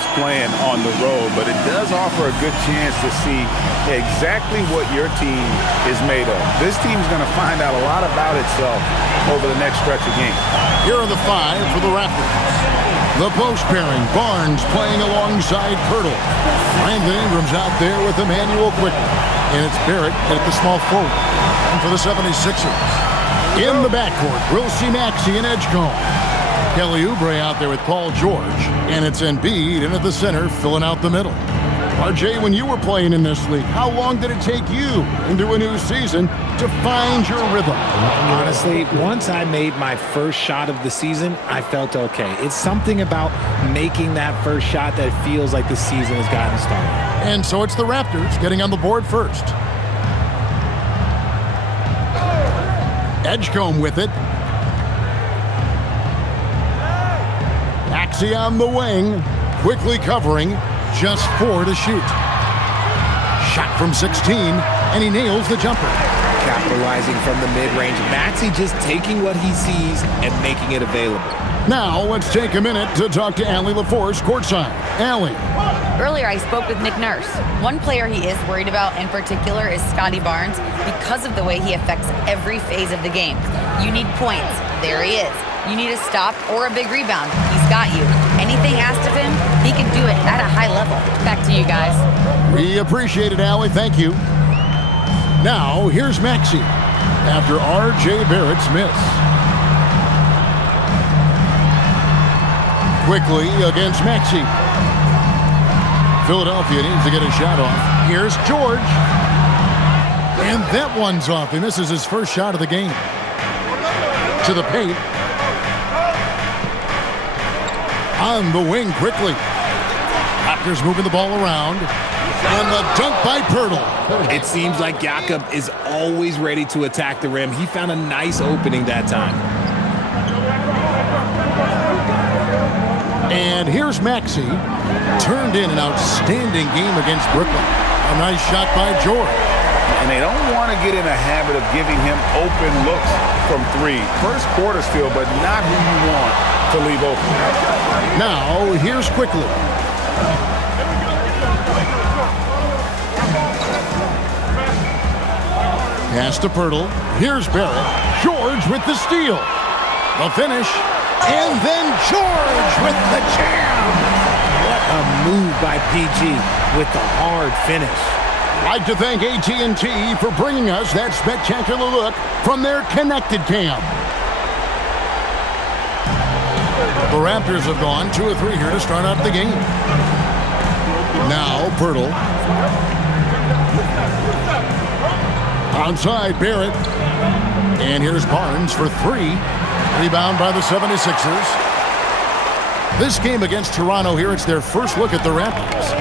loves playing on the road, but it does offer a good chance to see exactly what your team is made of. This team's going to find out a lot about itself over the next stretch of games. Here are the 5 for the Raptors. The post pairing, Barnes playing alongside Pirtle. Brandon Ingram's out there with Emmanuel Quickly. And it's Barrett at the small forward. And for the 76ers. In the backcourt, we'll see Maxey and Edgecombe. Kelly Oubre out there with Paul George. And it's Embiid in at the center, filling out the middle. RJ, when you were playing in this league, how long did it take you into a new season to find your rhythm? Honestly, once I made my first shot of the season, I felt okay. It's something about making that first shot that feels like the season has gotten started. And so it's the Raptors getting on the board first. Edgecombe with it. Maxey on the wing, quickly covering. Just 4 to shoot. Shot from 16, and he nails the jumper. Capitalizing from the mid-range. Maxey just taking what he sees and making it available. Now, let's take a minute to talk to Allie LaForce courtside. Allie. Earlier, I spoke with Nick Nurse. One player he is worried about in particular is Scotty Barnes because of the way he affects every phase of the game. You need points. There he is. You need a stop or a big rebound. He's got you. Anything asked of him, he can do it at a high level. Back to you guys. We appreciate it, Allie. Thank you. Now, here's Maxey after R.J. Barrett's miss. Quickly against Maxey. Philadelphia needs to get a shot off. Here's George. And that one's off. He misses his first shot of the game. To the paint. On the wing quickly. Raptors moving the ball around. And the dunk by Pirtle. It seems like Jakob is always ready to attack the rim. He found a nice opening that time. And here's Maxey. Turned in an outstanding game against Brooklyn. A nice shot by George. And they don't want to get in a habit of giving him open looks from 3. First quarter still, but not who you want to leave open. Now, here's Quickly. Pass to Pirtle. Here's Barrett. George with the steal. The finish. And then George with the jam. What a move by PG with the hard finish. I'd like to thank AT&T for bringing us that spectacular look from their connected cam. The Raptors have gone 2 of 3 here to start out the game. Now Pirtle. Outside Barrett. And here's Barnes for 3. Rebound by the 76ers. This game against Toronto here, it's their first look at the Raptors.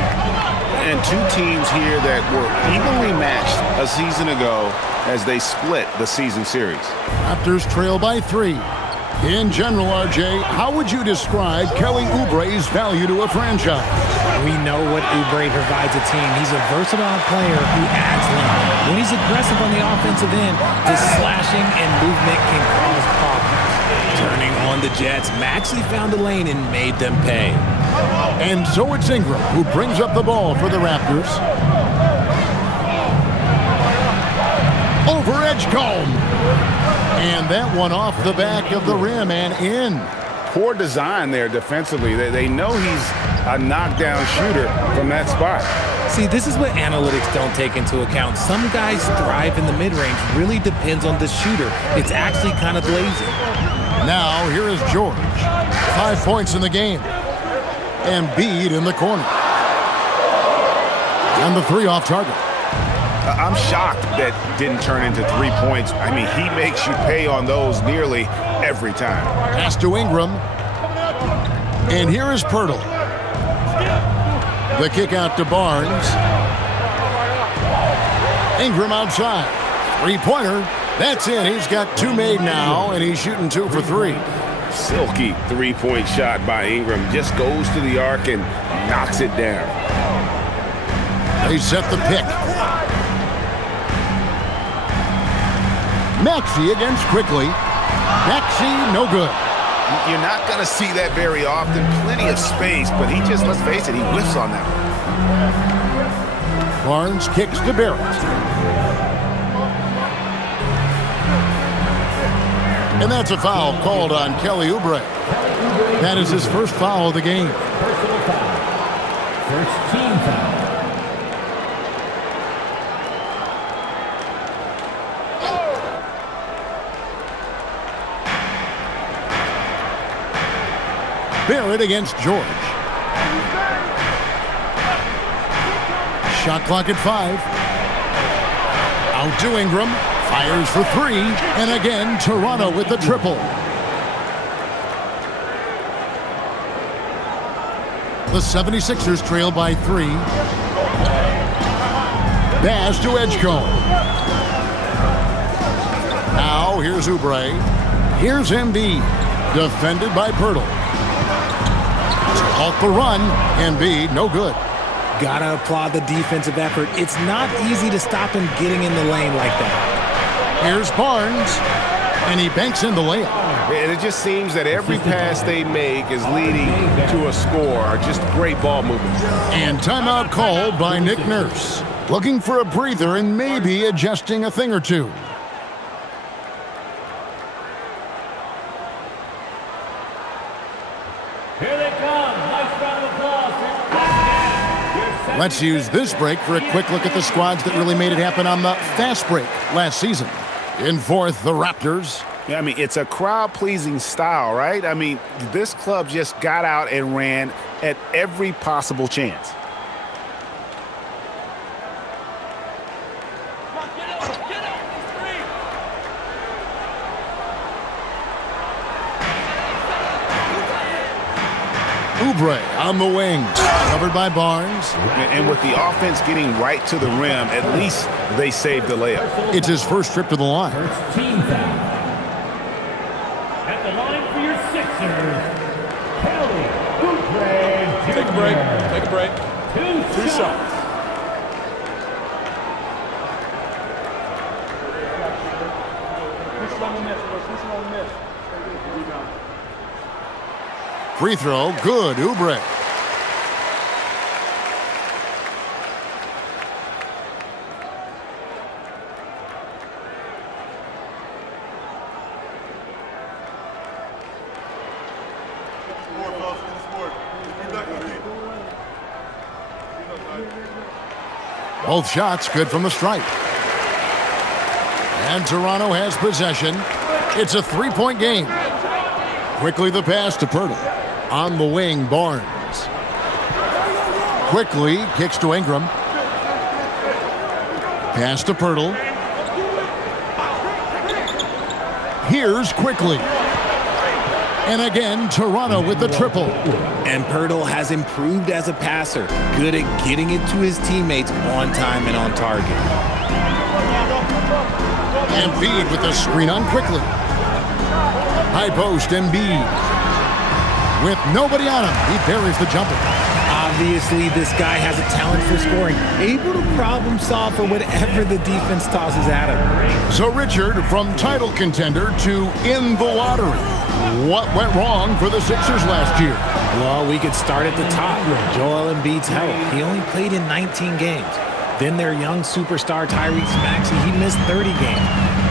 And 2 teams here that were evenly matched a season ago as they split the season series. Raptors trail by 3. In general, RJ, how would you describe Kelly Oubre's value to a franchise? We know what Oubre provides a team. He's a versatile player who adds length. When he's aggressive on the offensive end, his slashing and movement can cause problems. Turning on the Jets, Maxey found a lane and made them pay. And so it's Ingram who brings up the ball for the Raptors. Over Edgecombe. And that one off the back of the rim and in. Poor design there defensively. They know he's a knockdown shooter from that spot. See, this is what analytics don't take into account. Some guys thrive in the mid-range. Really depends on the shooter. It's actually kind of lazy. Now, here is George. 5 points in the game. Embiid in the corner. And the 3 off target. I'm shocked that didn't turn into 3 points. I mean, he makes you pay on those nearly every time. Pass to Ingram. And here is Pirtle. The kick out to Barnes. Ingram outside. 3-pointer. That's in. He's got 2 made now, and he's shooting 2 for 3. Silky 3-point shot by Ingram. Just goes to the arc and knocks it down. They set the pick. Maxey against Quickly. Maxey, no good. You're not going to see that very often. Plenty of space, but he just, let's face it, he whiffs on that one. Barnes kicks to Barrett. And that's a foul called on Kelly Oubre. That is his first foul of the game. Personal foul. First team foul. Barrett against George. Shot clock at 5. Out to Ingram. Fires for 3. And again, Toronto with the triple. The 76ers trail by 3. Pass to Edgecombe. Now here's Oubre. Here's Embiid. Defended by Pirtle. Halt the run. Embiid, no good. Gotta applaud the defensive effort. It's not easy to stop him getting in the lane like that. Here's Barnes, and he banks in the layup. And it just seems that every pass they make is leading to a score. Just great ball movement. And timeout called by Nick Nurse. Looking for a breather and maybe adjusting a thing or two. Here they come. Nice round of applause. Let's use this break for a quick look at the squads that really made it happen on the fast break last season. In fourth, the Raptors. Yeah, I mean, it's a crowd-pleasing style, right? I mean, this club just got out and ran at every possible chance. Oubre on the wing, covered by Barnes. And with the offense getting right to the rim, at least they saved the layup. It's his first trip to the line. First team foul. At the line for your Sixers, Kelly Oubre Jr. Take a break. Take a break. Two shots. Free throw, good, Oubre. Both shots good from the stripe. And Toronto has possession. It's a three-point game. Quickly the pass to Pirtle. On the wing, Barnes. Quickly kicks to Ingram. Pass to Pirtle. Here's Quickly. And again, Toronto with the triple. And Pirtle has improved as a passer. Good at getting it to his teammates on time and on target. Embiid with the screen on Quickly. High post, Embiid. With nobody on him, he buries the jumper. Obviously, this guy has a talent for scoring, able to problem solve for whatever the defense tosses at him. So Richard, from title contender to in the lottery, what went wrong for the Sixers last year? Well, we could start at the top. Joel Embiid's health. He only played in 19 games. Then their young superstar Tyrese Maxey, he missed 30 games.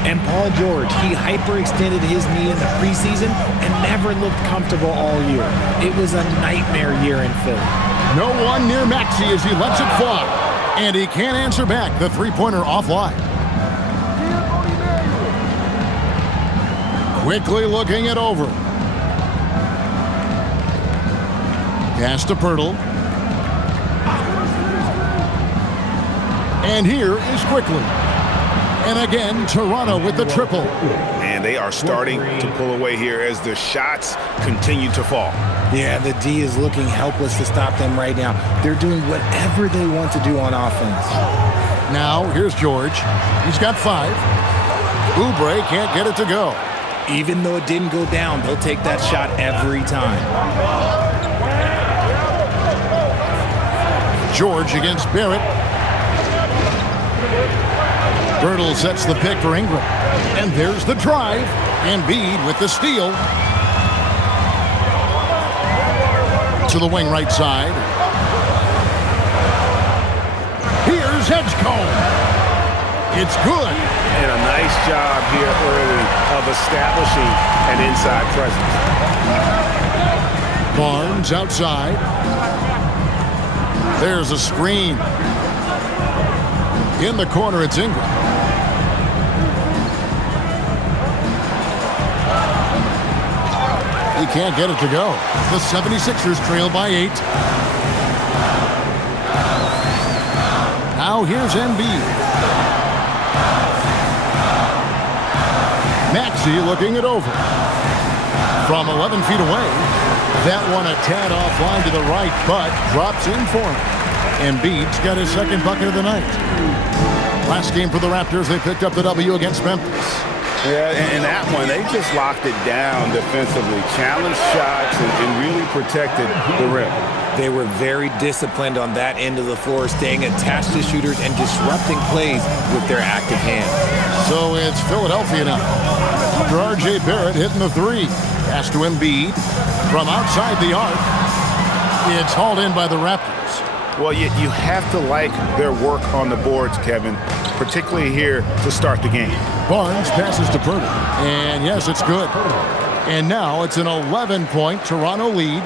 And Paul George, he hyperextended his knee in the preseason and never looked comfortable all year. It was a nightmare year in Philly. No one near Maxey as he lets it fly. And he can't answer back the three-pointer offline. Quickly looking it over. Pass to Pirtle. And here is Quickly. And again, Toronto with the triple. And they are starting to pull away here as the shots continue to fall. Yeah, the D is looking helpless to stop them right now. They're doing whatever they want to do on offense. Now, here's George. He's got 5. Oubre can't get it to go. Even though it didn't go down, they'll take that shot every time. George against Barrett. Pirtle sets the pick for Ingram. And there's the drive. Embiid with the steal. To the wing right side. Here's Edgecombe. It's good. And a nice job here early of establishing an inside presence. Barnes outside. There's a screen. In the corner, it's Ingram. He can't get it to go. The 76ers trail by 8. Now here's Embiid. Maxey looking it over. From 11 feet away. That one a tad offline to the right, but drops in for him. Embiid's got his second bucket of the night. Last game for the Raptors, they picked up the W against Memphis. Yeah, and that one, they just locked it down defensively, challenged shots, and really protected the rim. They were very disciplined on that end of the floor, staying attached to shooters and disrupting plays with their active hand. So it's Philadelphia now. After R.J. Barrett hitting the three. Pass to Embiid. From outside the arc, it's hauled in by the Raptors. Well, you have to like their work on the boards, Kevin, particularly here to start the game. Barnes passes to Purdy. And yes, it's good. And now it's an 11-point Toronto lead.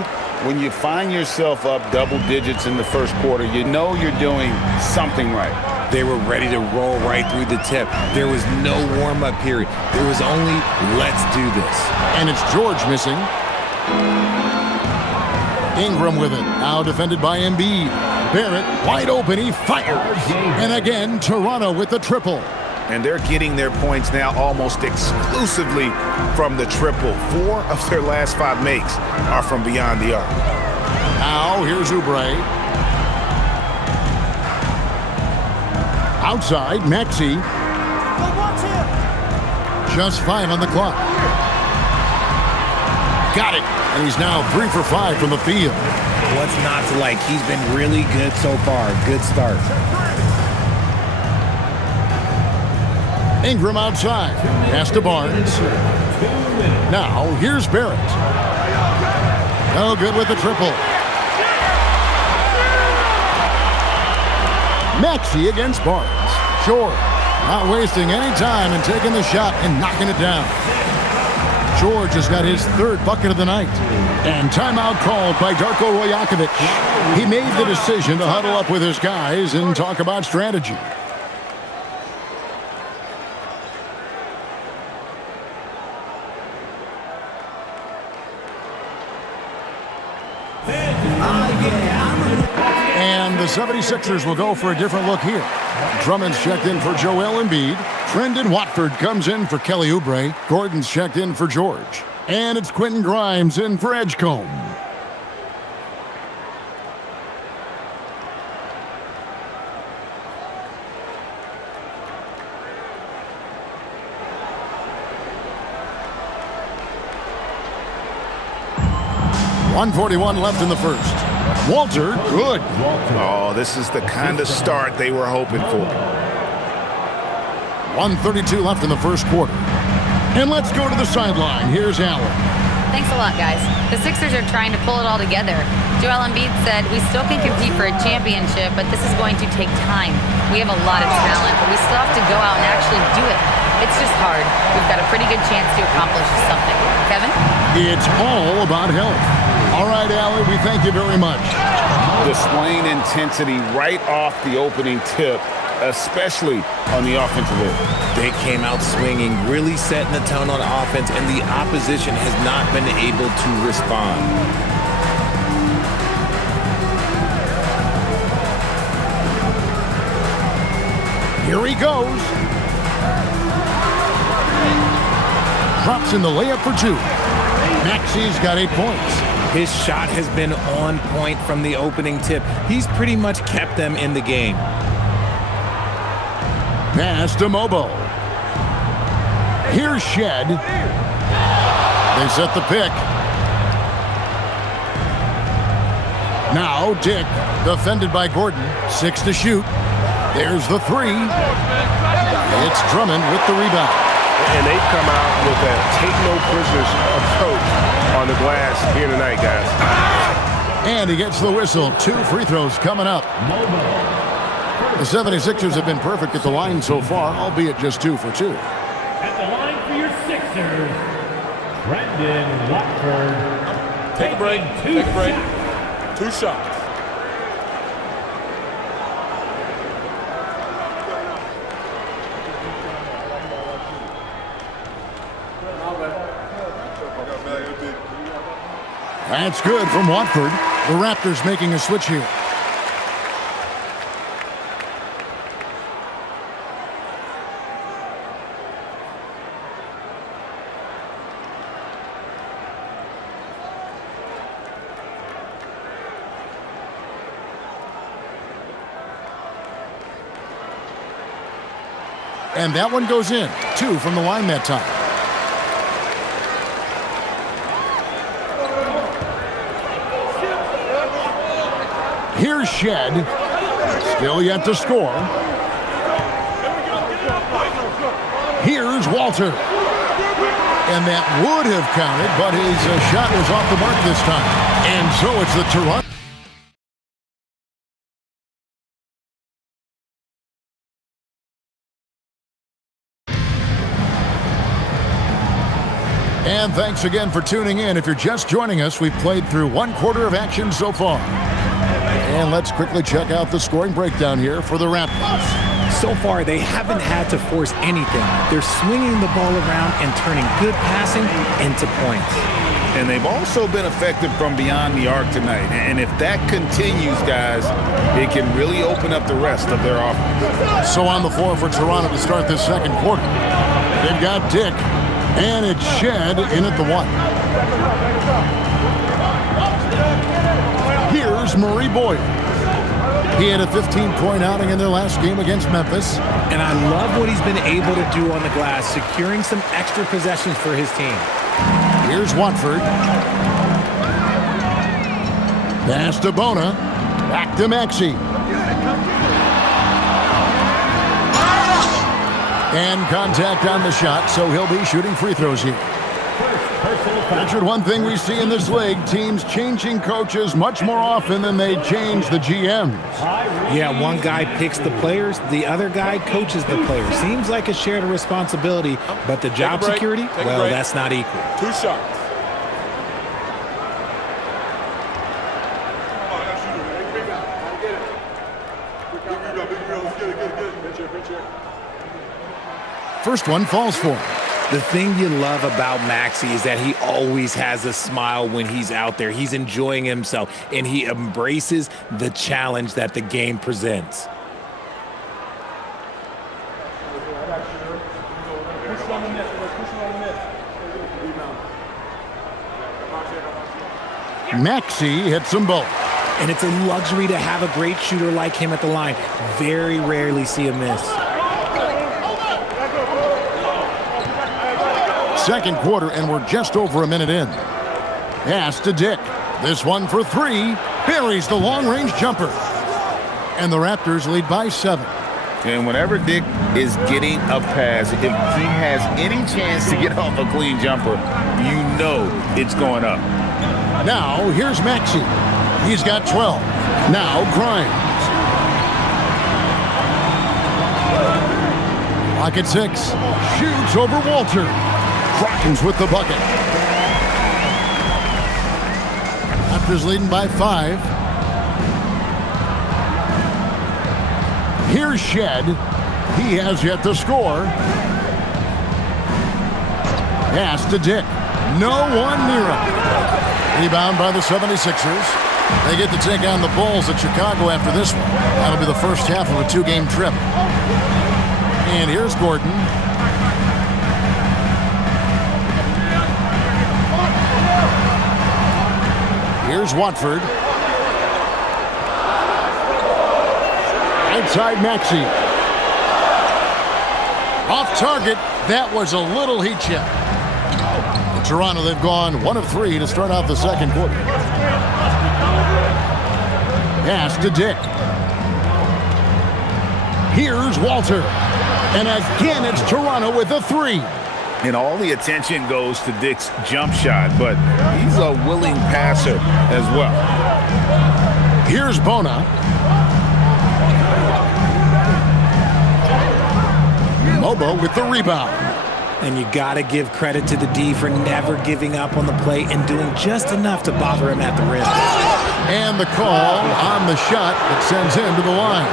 When you find yourself up double digits in the first quarter, you know you're doing something right. They were ready to roll right through the tip. There was no warm-up period. There was only, let's do this. And it's George missing. Ingram with it. Now defended by Embiid. Barrett wide open. He fires. And again, Toronto with the triple. And they're getting their points now almost exclusively from the triple. 4 of their last 5 makes are from beyond the arc. Now here's Oubre. Outside, Maxey. Just 5 on the clock. Got it. And he's now 3 for 5 from the field. What's not to like? He's been really good so far. Good start. Ingram outside. Pass to Barnes. Now, here's Barrett. No good with the triple. Maxey against Barnes. Short. Not wasting any time and taking the shot and knocking it down. George has got his 3rd bucket of the night. And timeout called by Darko Rajakovic. He made the decision to huddle up with his guys and talk about strategy. And the 76ers will go for a different look here. Drummond's checked in for Joel Embiid. Trendon Watford comes in for Kelly Oubre. Gordon's checked in for George. And it's Quentin Grimes in for Edgecombe. .141 left in the first. Walter, good. Oh, this is the kind of start they were hoping for. 1:32 left in the first quarter. And let's go to the sideline. Here's Allen. Thanks a lot, guys. The Sixers are trying to pull it all together. Joel Embiid said, we still can compete for a championship, but this is going to take time. We have a lot of talent, but we still have to go out and actually do it. It's just hard. We've got a pretty good chance to accomplish something. Kevin? It's all about health. All right, Allen, we thank you very much. Displaying intensity right off the opening tip, especially on the offensive end. They came out swinging, really setting the tone on offense, and the opposition has not been able to respond. Here he goes. Drops in the layup for 2. Maxey's got 8 points. His shot has been on point from the opening tip. He's pretty much kept them in the game. Pass to Mobo. Here's Shed. They set the pick. Now Dick, defended by Gordon. 6 to shoot. There's the 3. It's Drummond with the rebound. And they've come out with a take-no-prisoners approach on the glass here tonight, guys. And he gets the whistle. 2 free throws coming up. The 76ers have been perfect at the line so far, albeit just 2 for 2. At the line for your Sixers, Brendan Watford. Take a break. Take a break. 2 shots. That's good from Watford. The Raptors making a switch here. And that one goes in. 2 from the line that time. Here's Shed. Still yet to score. Here's Walter. And that would have counted, but his shot was off the mark this time. And so it's the Toronto. And thanks again for tuning in. If you're just joining us, we've played through 1 quarter of action so far. And let's quickly check out the scoring breakdown here for the Raptors. So far, they haven't had to force anything. They're swinging the ball around and turning good passing into points. And they've also been effective from beyond the arc tonight. And if that continues, guys, it can really open up the rest of their offense. So on the floor for Toronto to start this second quarter, they've got Dick, and it's Shed in at the 1. Here's Murray Boyd. He had a 15-point outing in their last game against Memphis. And I love what he's been able to do on the glass, securing some extra possessions for his team. Here's Watford. Pass to Bona. Back to Maxey. And contact on the shot, so he'll be shooting free throws here. Richard, one thing we see in this league, teams changing coaches much more often than they change the GMs. Yeah, one guy picks the players, the other guy coaches the players. Seems like a shared responsibility, but the job security, well, that's not equal. 2 shots. First one falls for him. The thing you love about Maxey is that he always has a smile when he's out there. He's enjoying himself, and he embraces the challenge that the game presents. Maxey hits them both. And it's a luxury to have a great shooter like him at the line. Very rarely see him miss. Second quarter, and we're just over a minute in. Pass to Dick. This one for 3. Buries the long-range jumper. And the Raptors lead by 7. And whenever Dick is getting a pass, if he has any chance to get off a clean jumper, you know it's going up. Now, here's Maxey. He's got 12. Now, Grimes. Clock at 6. Shoots over Walter. Crotons with the bucket. Raptors leading by 5. Here's Shed. He has yet to score. Pass to Dick. No one near him. Rebound by the 76ers. They get to take on the Bulls at Chicago after this one. That'll be the first half of a 2-game trip. And here's Gordon. Here's Watford. Inside Maxey. Off target. That was a little heat check. In Toronto, they've gone 1 of 3 to start out the second quarter. Pass to Dick. Here's Walter. And again, it's Toronto with a 3. And all the attention goes to Dick's jump shot, but he's a willing passer as well. Here's Bona. Mobo with the rebound. And you got to give credit to the D for never giving up on the play and doing just enough to bother him at the rim. And the call on the shot that sends him to the line.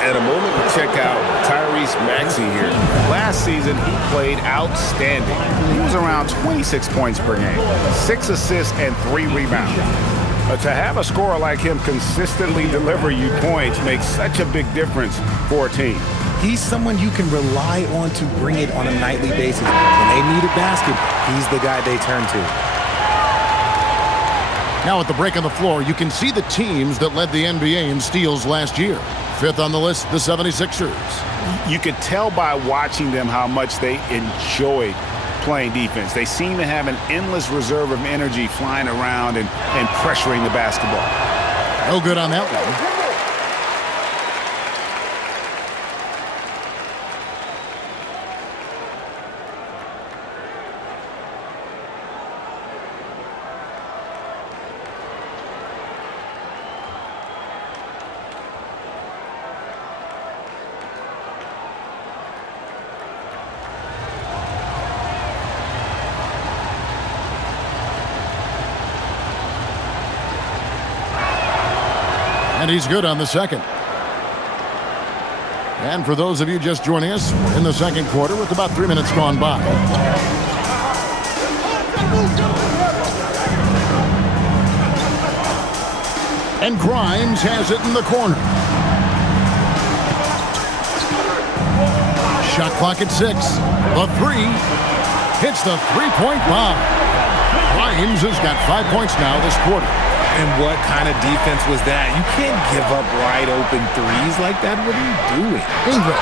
At a moment to check out Tyrese Maxey here. Last season, he played outstanding. He was around 26 points per game, 6 assists, and 3 rebounds. But to have a scorer like him consistently deliver you points makes such a big difference for a team. He's someone you can rely on to bring it on a nightly basis. When they need a basket, he's the guy they turn to. Now at the break on the floor, you can see the teams that led the NBA in steals last year. 5th on the list, the 76ers. You could tell by watching them how much they enjoyed playing defense. They seem to have an endless reserve of energy flying around and pressuring the basketball. No good on that one. And he's good on the second. And for those of you just joining us, we're in the second quarter with about 3 minutes gone by. And Grimes has it in the corner. Shot clock at 6. The 3 hits the three-point bomb. Grimes has got 5 points now this quarter. And what kind of defense was that? You can't give up wide open threes like that. What are you doing? Ingram.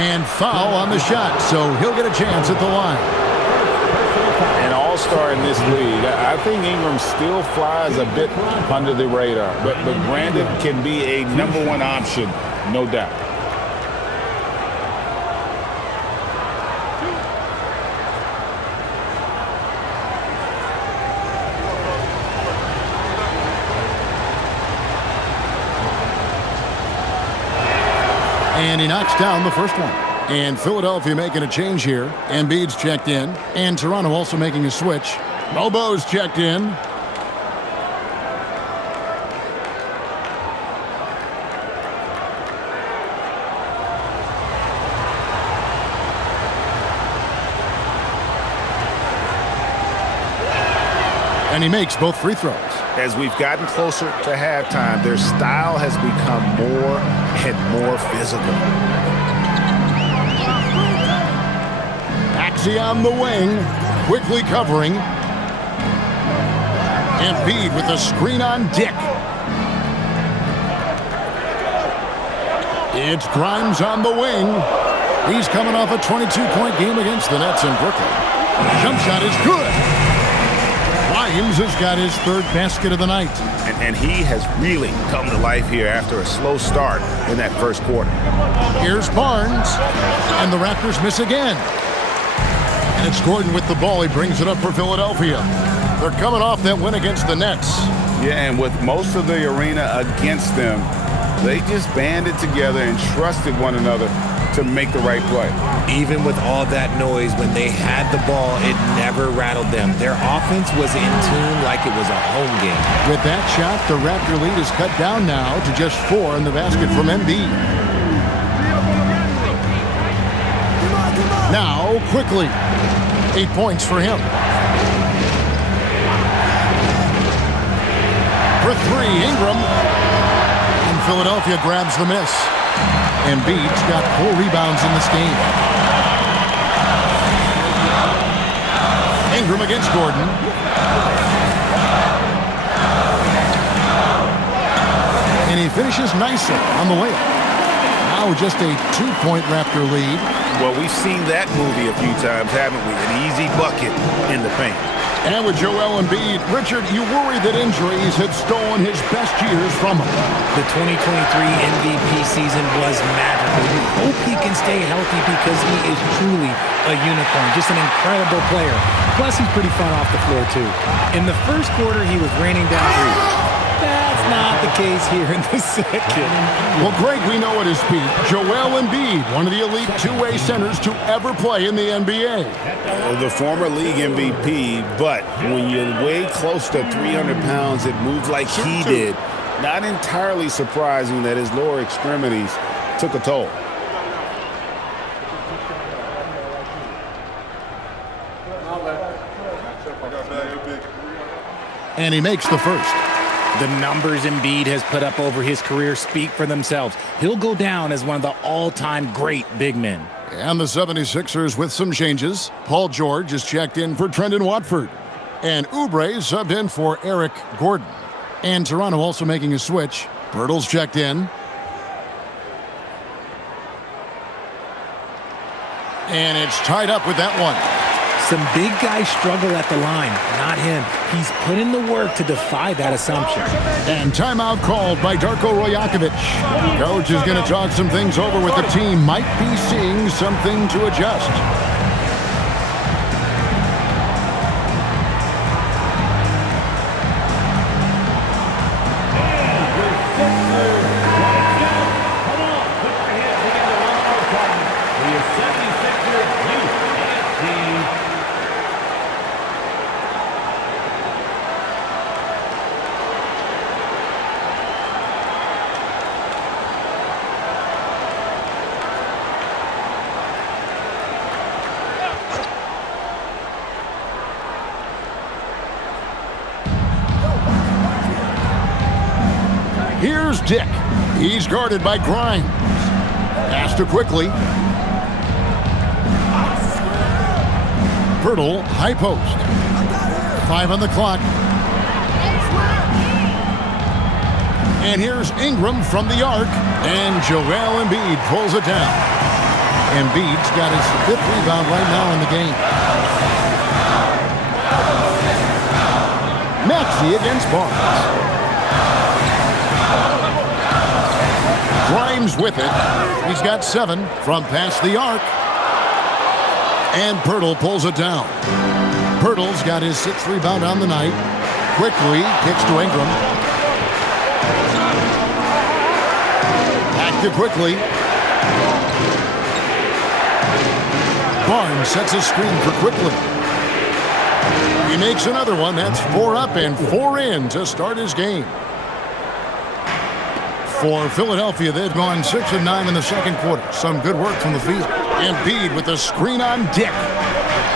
And foul on the shot, so he'll get a chance at the line. An all-star in this league. I think Ingram still flies a bit under the radar, but Brandon can be a number 1 option, no doubt. And he knocks down the first one. And Philadelphia making a change here. Embiid's checked in. And Toronto also making a switch. Mobo's checked in. And he makes both free throws. As we've gotten closer to halftime, their style has become more and more physical. Maxey on the wing, quickly covering. Embiid with a screen on Dick. It's Grimes on the wing. He's coming off a 22-point game against the Nets in Brooklyn. Jump shot is good. Grimes has got his 3rd basket of the night. And he has really come to life here after a slow start in that first quarter. Here's Barnes. And the Raptors miss again. And it's Gordon with the ball. He brings it up for Philadelphia. They're coming off that win against the Nets. Yeah, and with most of the arena against them, they just banded together and trusted one another to make the right play. Even with all that noise, when they had the ball, it never rattled them. Their offense was in tune like it was a home game. With that shot, the Raptor lead is cut down now to just 4 in the basket from Embiid. Now, quickly, 8 points for him. For 3, Ingram. And Philadelphia grabs the miss. Embiid's got 4 rebounds in this game. Ingram against Gordon. And he finishes nicely on the layup. Now just a 2-point Raptor lead. Well, we've seen that movie a few times, haven't we? An easy bucket in the paint. And with Joel Embiid, Richard, you worry that injuries had stolen his best years from him. The 2023 MVP season was magical. You hope he can stay healthy because he is truly a unicorn, just an incredible player. Plus, he's pretty fun off the floor, too. In the first quarter, he was raining down threes. That's Not the case here in the second. Well, Greg, we know at his peak, Joel Embiid, one of the elite two-way centers to ever play in the NBA. The former league MVP, but when you weigh close to 300 pounds, it moves like he did. Not entirely surprising that his lower extremities took a toll. And he makes the first. The numbers Embiid has put up over his career speak for themselves. He'll go down as one of the all-time great big men. And the 76ers with some changes. Paul George is checked in for Trendon Watford. And Oubre subbed in for Eric Gordon. And Toronto also making a switch. Pirtle's checked in. And it's tied up with that one. Some big guys struggle at the line, not him. He's put in the work to defy that assumption. And timeout called by Darko Rajakovic. Coach is going to talk some things over with the team. Might be seeing something to adjust. Here's Dick. He's guarded by Grimes. Pass to quickly. Pirtle, high post. 5 on the clock. And here's Ingram from the arc. And Joel Embiid pulls it down. Embiid's got his 5th rebound right now in the game. Maxey against Barnes. Grimes with it. He's got 7 from past the arc. And Pirtle pulls it down. Pirtle's got his 6th rebound on the night. Quickly kicks to Ingram. Back to quickly. Barnes sets a screen for quickly. He makes another one. That's 4 up and 4 in to start his game. For Philadelphia, they've gone 6 of 9 in the second quarter. Some good work from the field. Embiid with the screen on Dick.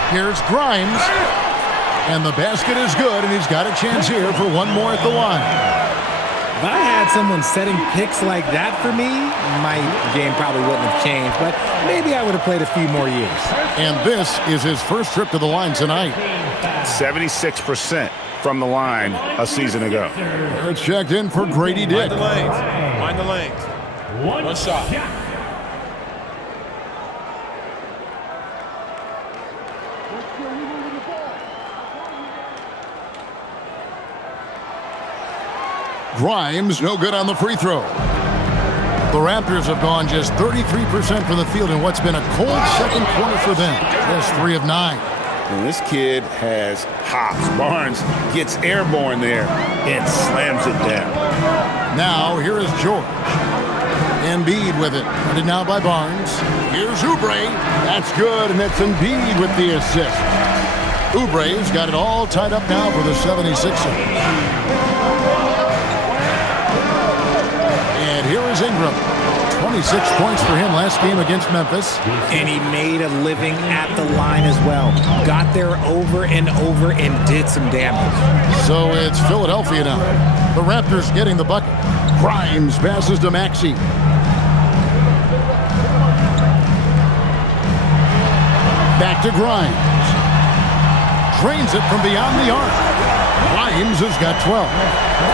Here's Grimes. And the basket is good, and he's got a chance here for one more at the line. If I had someone setting picks like that for me, my game probably wouldn't have changed, but maybe I would have played a few more years. And this is his first trip to the line tonight. 76% from the line a season ago. It's checked in for Grady Dick. Mind the lanes. One shot. Grimes, no good on the free throw. The Raptors have gone just 33% from the field in what's been a cold second quarter for them. Just 3 of 9. And this kid has hops. Barnes gets airborne there and slams it down. Now, here is George. Embiid with it. Guarded now by Barnes. Here's Oubre. That's good, and it's Embiid with the assist. Oubre's got it all tied up now for the 76ers. And here is Ingram. 26 points for him last game against Memphis. And he made a living at the line as well. Got there over and over and did some damage. So it's Philadelphia now. The Raptors getting the bucket. Grimes passes to Maxey. Back to Grimes. Drains it from beyond the arc. Grimes has got 12.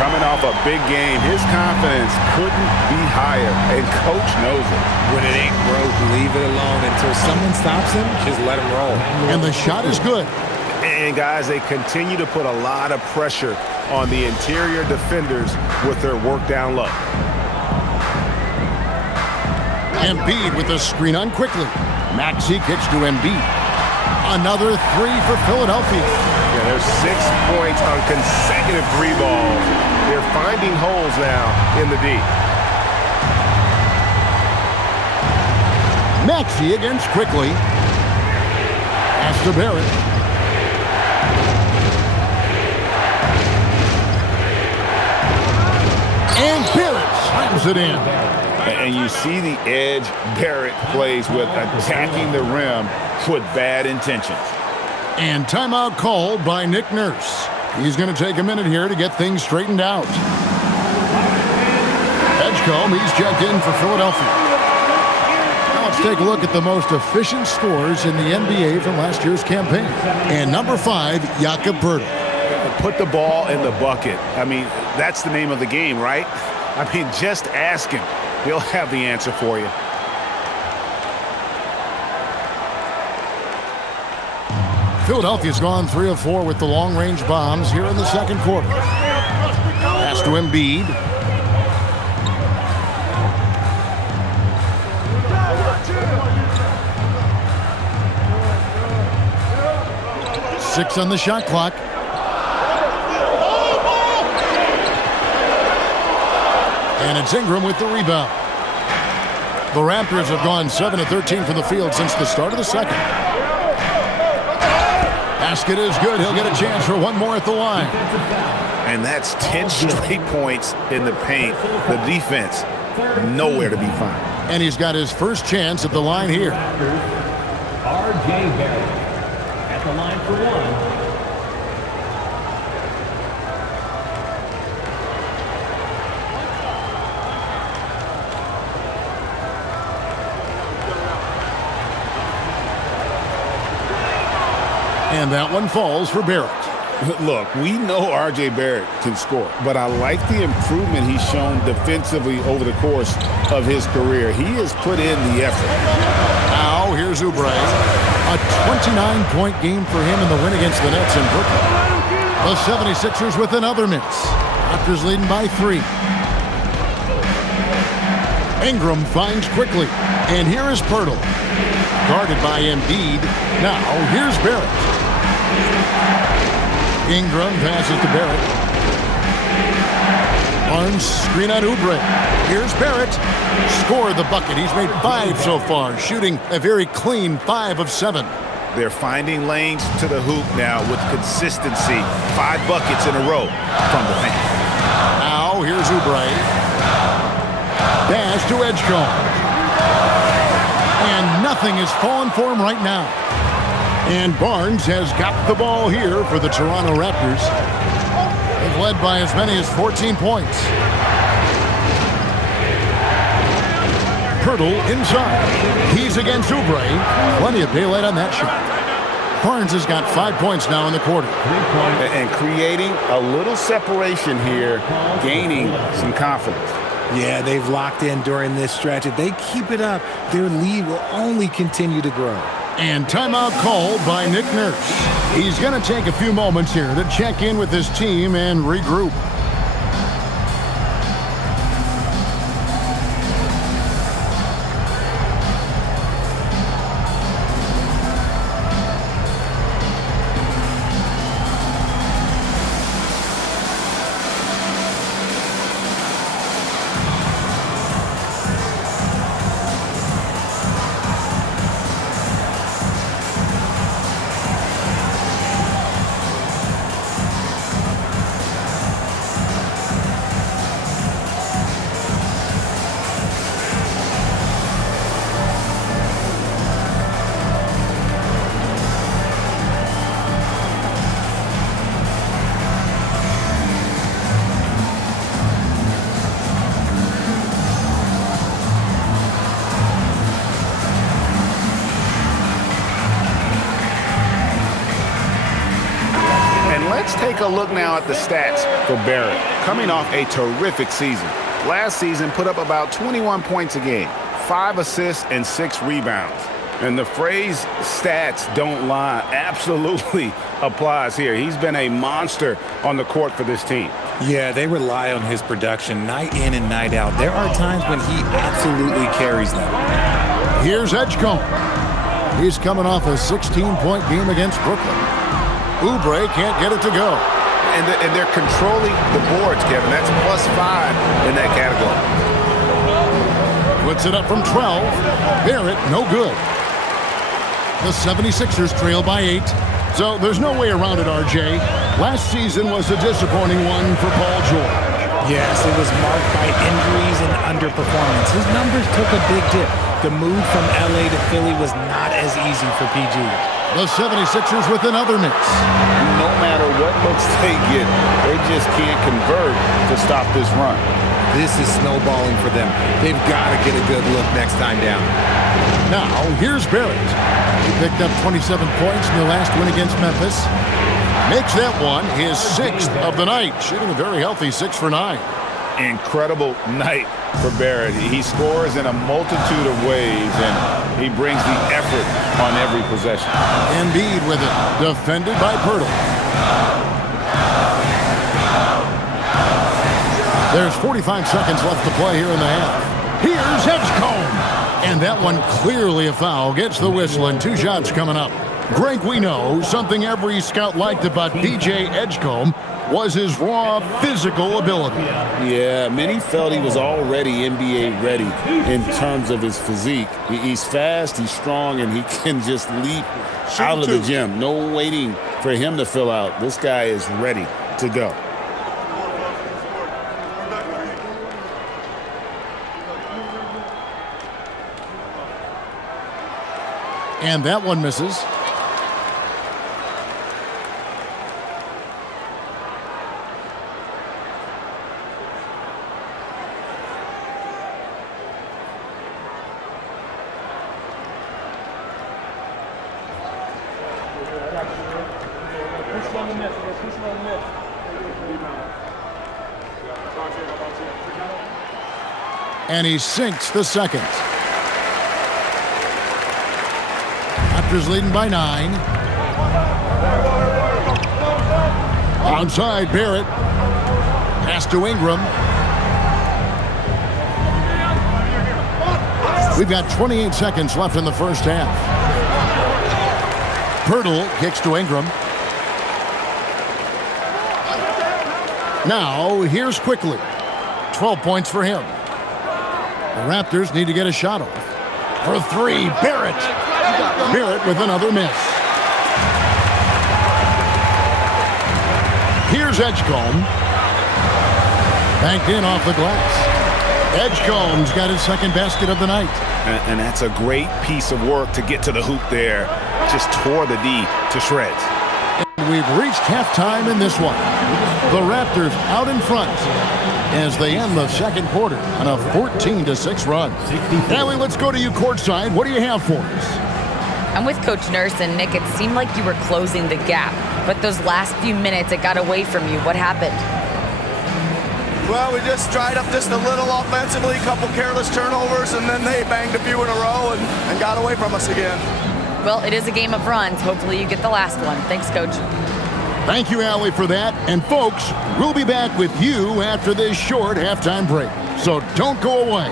Coming off a big game, his confidence couldn't be higher, and coach knows it. When it ain't broke, leave it alone. Until someone stops him, just let him roll. And the shot is good. And guys, they continue to put a lot of pressure on the interior defenders with their work down low. Embiid with the screen on quickly. Maxey kicks to Embiid. Another 3 for Philadelphia. Yeah, there's 6 points on consecutive 3 balls. They're finding holes now in the D. Maxey against Quickly. Pass to Barrett. And Barrett slams it in. And you see the edge Barrett plays with, attacking the rim with bad intentions. And timeout called by Nick Nurse. He's going to take a minute here to get things straightened out. Edgecombe, he's checked in for Philadelphia. Now let's take a look at the most efficient scores in the NBA from last year's campaign. And number 5, Jakob Poeltl. Put the ball in the bucket. I mean, that's the name of the game, right? I mean, just ask him. He'll have the answer for you. Philadelphia's gone 3 of 4 with the long-range bombs here in the second quarter. Pass to Embiid. Six on the shot clock. And it's Ingram with the rebound. The Raptors have gone 7 of 13 from the field since the start of the second. Basket is good. He'll get a chance for one more at the line. And that's 10 straight points in the paint. The defense, nowhere to be found. And he's got his first chance at the line here. R.J. Barrett at the line for one. And that one falls for Barrett. Look, we know R.J. Barrett can score, but I like the improvement he's shown defensively over the course of his career. He has put in the effort. Now, here's Oubre. A 29-point game for him in the win against the Nets in Brooklyn. The 76ers with another miss. Raptors leading by 3. Ingram finds Quickly. And here is Poeltl. Guarded by Embiid. Now, here's Barrett. Ingram passes to Barrett. Barnes screen on Oubre. Here's Barrett. Scored the bucket. He's made 5 so far, shooting a very clean 5 of 7. They're finding lanes to the hoop now with consistency. 5 buckets in a row from the paint. Now here's Oubre. Pass to Edgecombe. And nothing is falling for him right now. And Barnes has got the ball here for the Toronto Raptors. They've led by as many as 14 points. Poeltl inside. He's against Oubre. Plenty of daylight on that shot. Barnes has got 5 points now in the quarter. And creating a little separation here, gaining some confidence. Yeah, they've locked in during this stretch. If they keep it up, their lead will only continue to grow. And timeout called by Nick Nurse. He's going to take a few moments here to check in with his team and regroup. Let's take a look now at the stats for Barrett. Coming off a terrific season. Last season put up about 21 points a game, 5 assists and 6 rebounds. And the phrase stats don't lie absolutely applies here. He's been a monster on the court for this team. Yeah, they rely on his production night in and night out. There are times when he absolutely carries them. Here's Edgecombe. He's coming off a 16-point game against Brooklyn. Oubre can't get it to go. and they're controlling the boards, Kevin. That's +5 in that category. Puts it up from 12. Barrett, no good. The 76ers trail by 8. So there's no way around it, RJ. Last season was a disappointing one for Paul George. Yes, it was marked by injuries and underperformance. His numbers took a big dip. The move from LA to Philly was not as easy for PG. The 76ers with another miss. No matter what looks they get, they just can't convert to stop this run. This is snowballing for them. They've got to get a good look next time down. Now, here's Barrett. He picked up 27 points in the last win against Memphis. Makes that one his 6th of the night, shooting a very healthy 6 for 9. Incredible night for Barrett. He scores in a multitude of ways, and he brings the effort on every possession. Embiid with it, defended by Pirtle. There's 45 seconds left to play here in the half. Here's Edgecombe. And that one clearly a foul. Gets the whistle and 2 shots coming up. Greg, we know something every scout liked about DJ Edgecombe was his raw physical ability. Yeah, many felt he was already NBA ready in terms of his physique. He's fast, he's strong, and he can just leap out of the gym. No waiting for him to fill out. This guy is ready to go. And that one misses. And he sinks the second. Raptors leading by 9. Onside Barrett. Pass to Ingram. We've got 28 seconds left in the first half. Pirtle kicks to Ingram. Now, here's Quickly. 12 points for him. The Raptors need to get a shot off. For 3, Barrett. Barrett with another miss. Here's Edgecombe. Banked in off the glass. Edgecombe's got his second basket of the night. And that's a great piece of work to get to the hoop there. Just tore the D to shreds. And we've reached halftime in this one. The Raptors out in front as they end the second quarter on a 14-6 run. Allie, let's go to you courtside. What do you have for us? I'm with Coach Nurse, and Nick, it seemed like you were closing the gap. But those last few minutes, it got away from you. What happened? Well, we just dried up just a little offensively, a couple careless turnovers, and then they banged a few in a row and got away from us again. Well, it is a game of runs. Hopefully you get the last one. Thanks, Coach. Thank you, Allie, for that. And, folks, we'll be back with you after this short halftime break. So don't go away.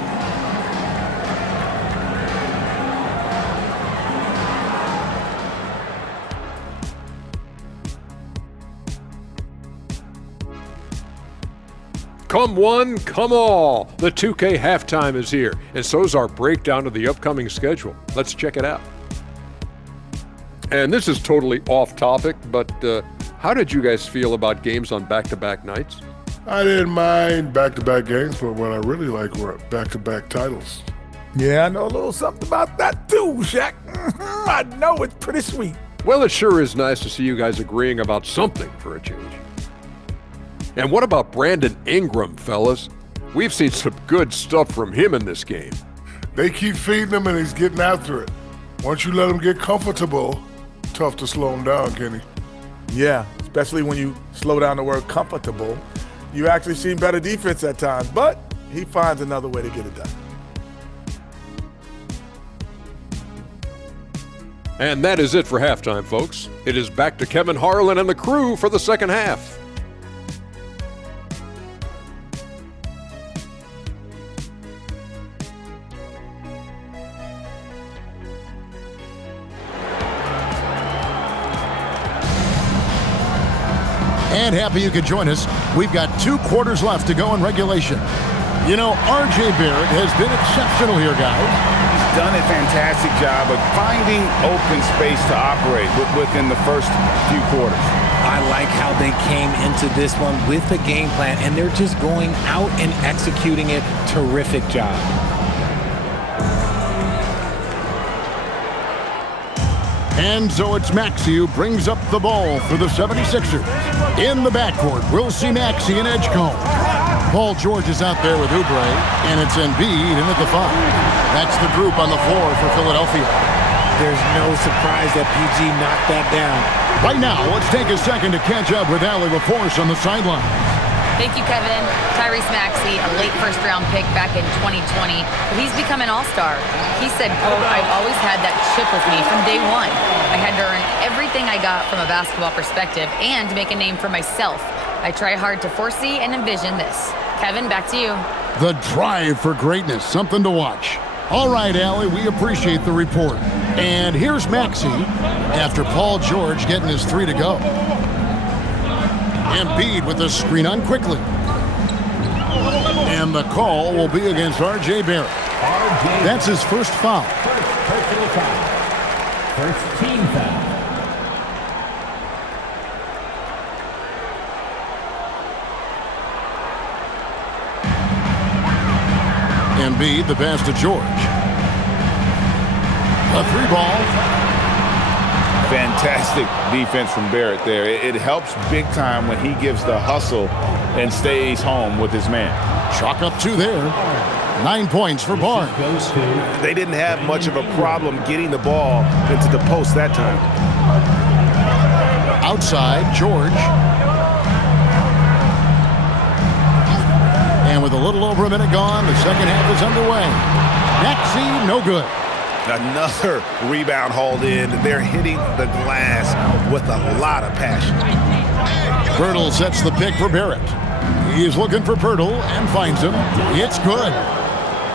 Come one, come all. The 2K halftime is here, and so is our breakdown of the upcoming schedule. Let's check it out. And this is totally off topic, but how did you guys feel about games on back-to-back nights? I didn't mind back-to-back games, but what I really like were back-to-back titles. Yeah, I know a little something about that too, Shaq. I know it's pretty sweet. Well, it sure is nice to see you guys agreeing about something for a change. And what about Brandon Ingram, fellas? We've seen some good stuff from him in this game. They keep feeding him, and he's getting after it. Once you let him get comfortable, tough to slow him down, Kenny. Yeah, especially when you slow down the word comfortable. You actually seen better defense at times, but he finds another way to get it done. And that is it for halftime, folks. It is back to Kevin Harlan and the crew for the second half. And happy you could join us. We've got 2 quarters left to go in regulation. You know, R.J. Barrett has been exceptional here, guys. He's done a fantastic job of finding open space to operate within the first few quarters. I like how they came into this one with the game plan, and they're just going out and executing it. Terrific job. And so it's Maxey who brings up the ball for the 76ers. In the backcourt, we'll see Maxey and Edgecombe. Paul George is out there with Oubre, and it's Embiid in at the 5. That's the group on the floor for Philadelphia. There's no surprise that PG knocked that down. Right now, let's take a second to catch up with Allie LaForce on the sideline. Thank you, Kevin. Tyrese Maxey, a late first-round pick back in 2020, but he's become an all-star. He said, quote, "I've always had that chip with me from day one. I had to earn everything I got from a basketball perspective and make a name for myself. I try hard to foresee and envision this." Kevin, back to you. The drive for greatness, something to watch. All right, Allie, we appreciate the report. And here's Maxey after Paul George getting his 3 to go. Embiid with the screen on quickly. And the call will be against R.J. Barrett. That's his first foul. First team foul. Embiid, the pass to George. A 3-ball. Fantastic defense from Barrett there. It helps big time when he gives the hustle and stays home with his man. Chalk up 2 there. 9 points for Barnes. They didn't have much of a problem getting the ball into the post that time. Outside, George. And with a little over a minute gone, the second half is underway. Maxey, no good. Another rebound hauled in. They're hitting the glass with a lot of passion. Pirtle sets the pick for Barrett. He's looking for Pirtle and finds him. It's good.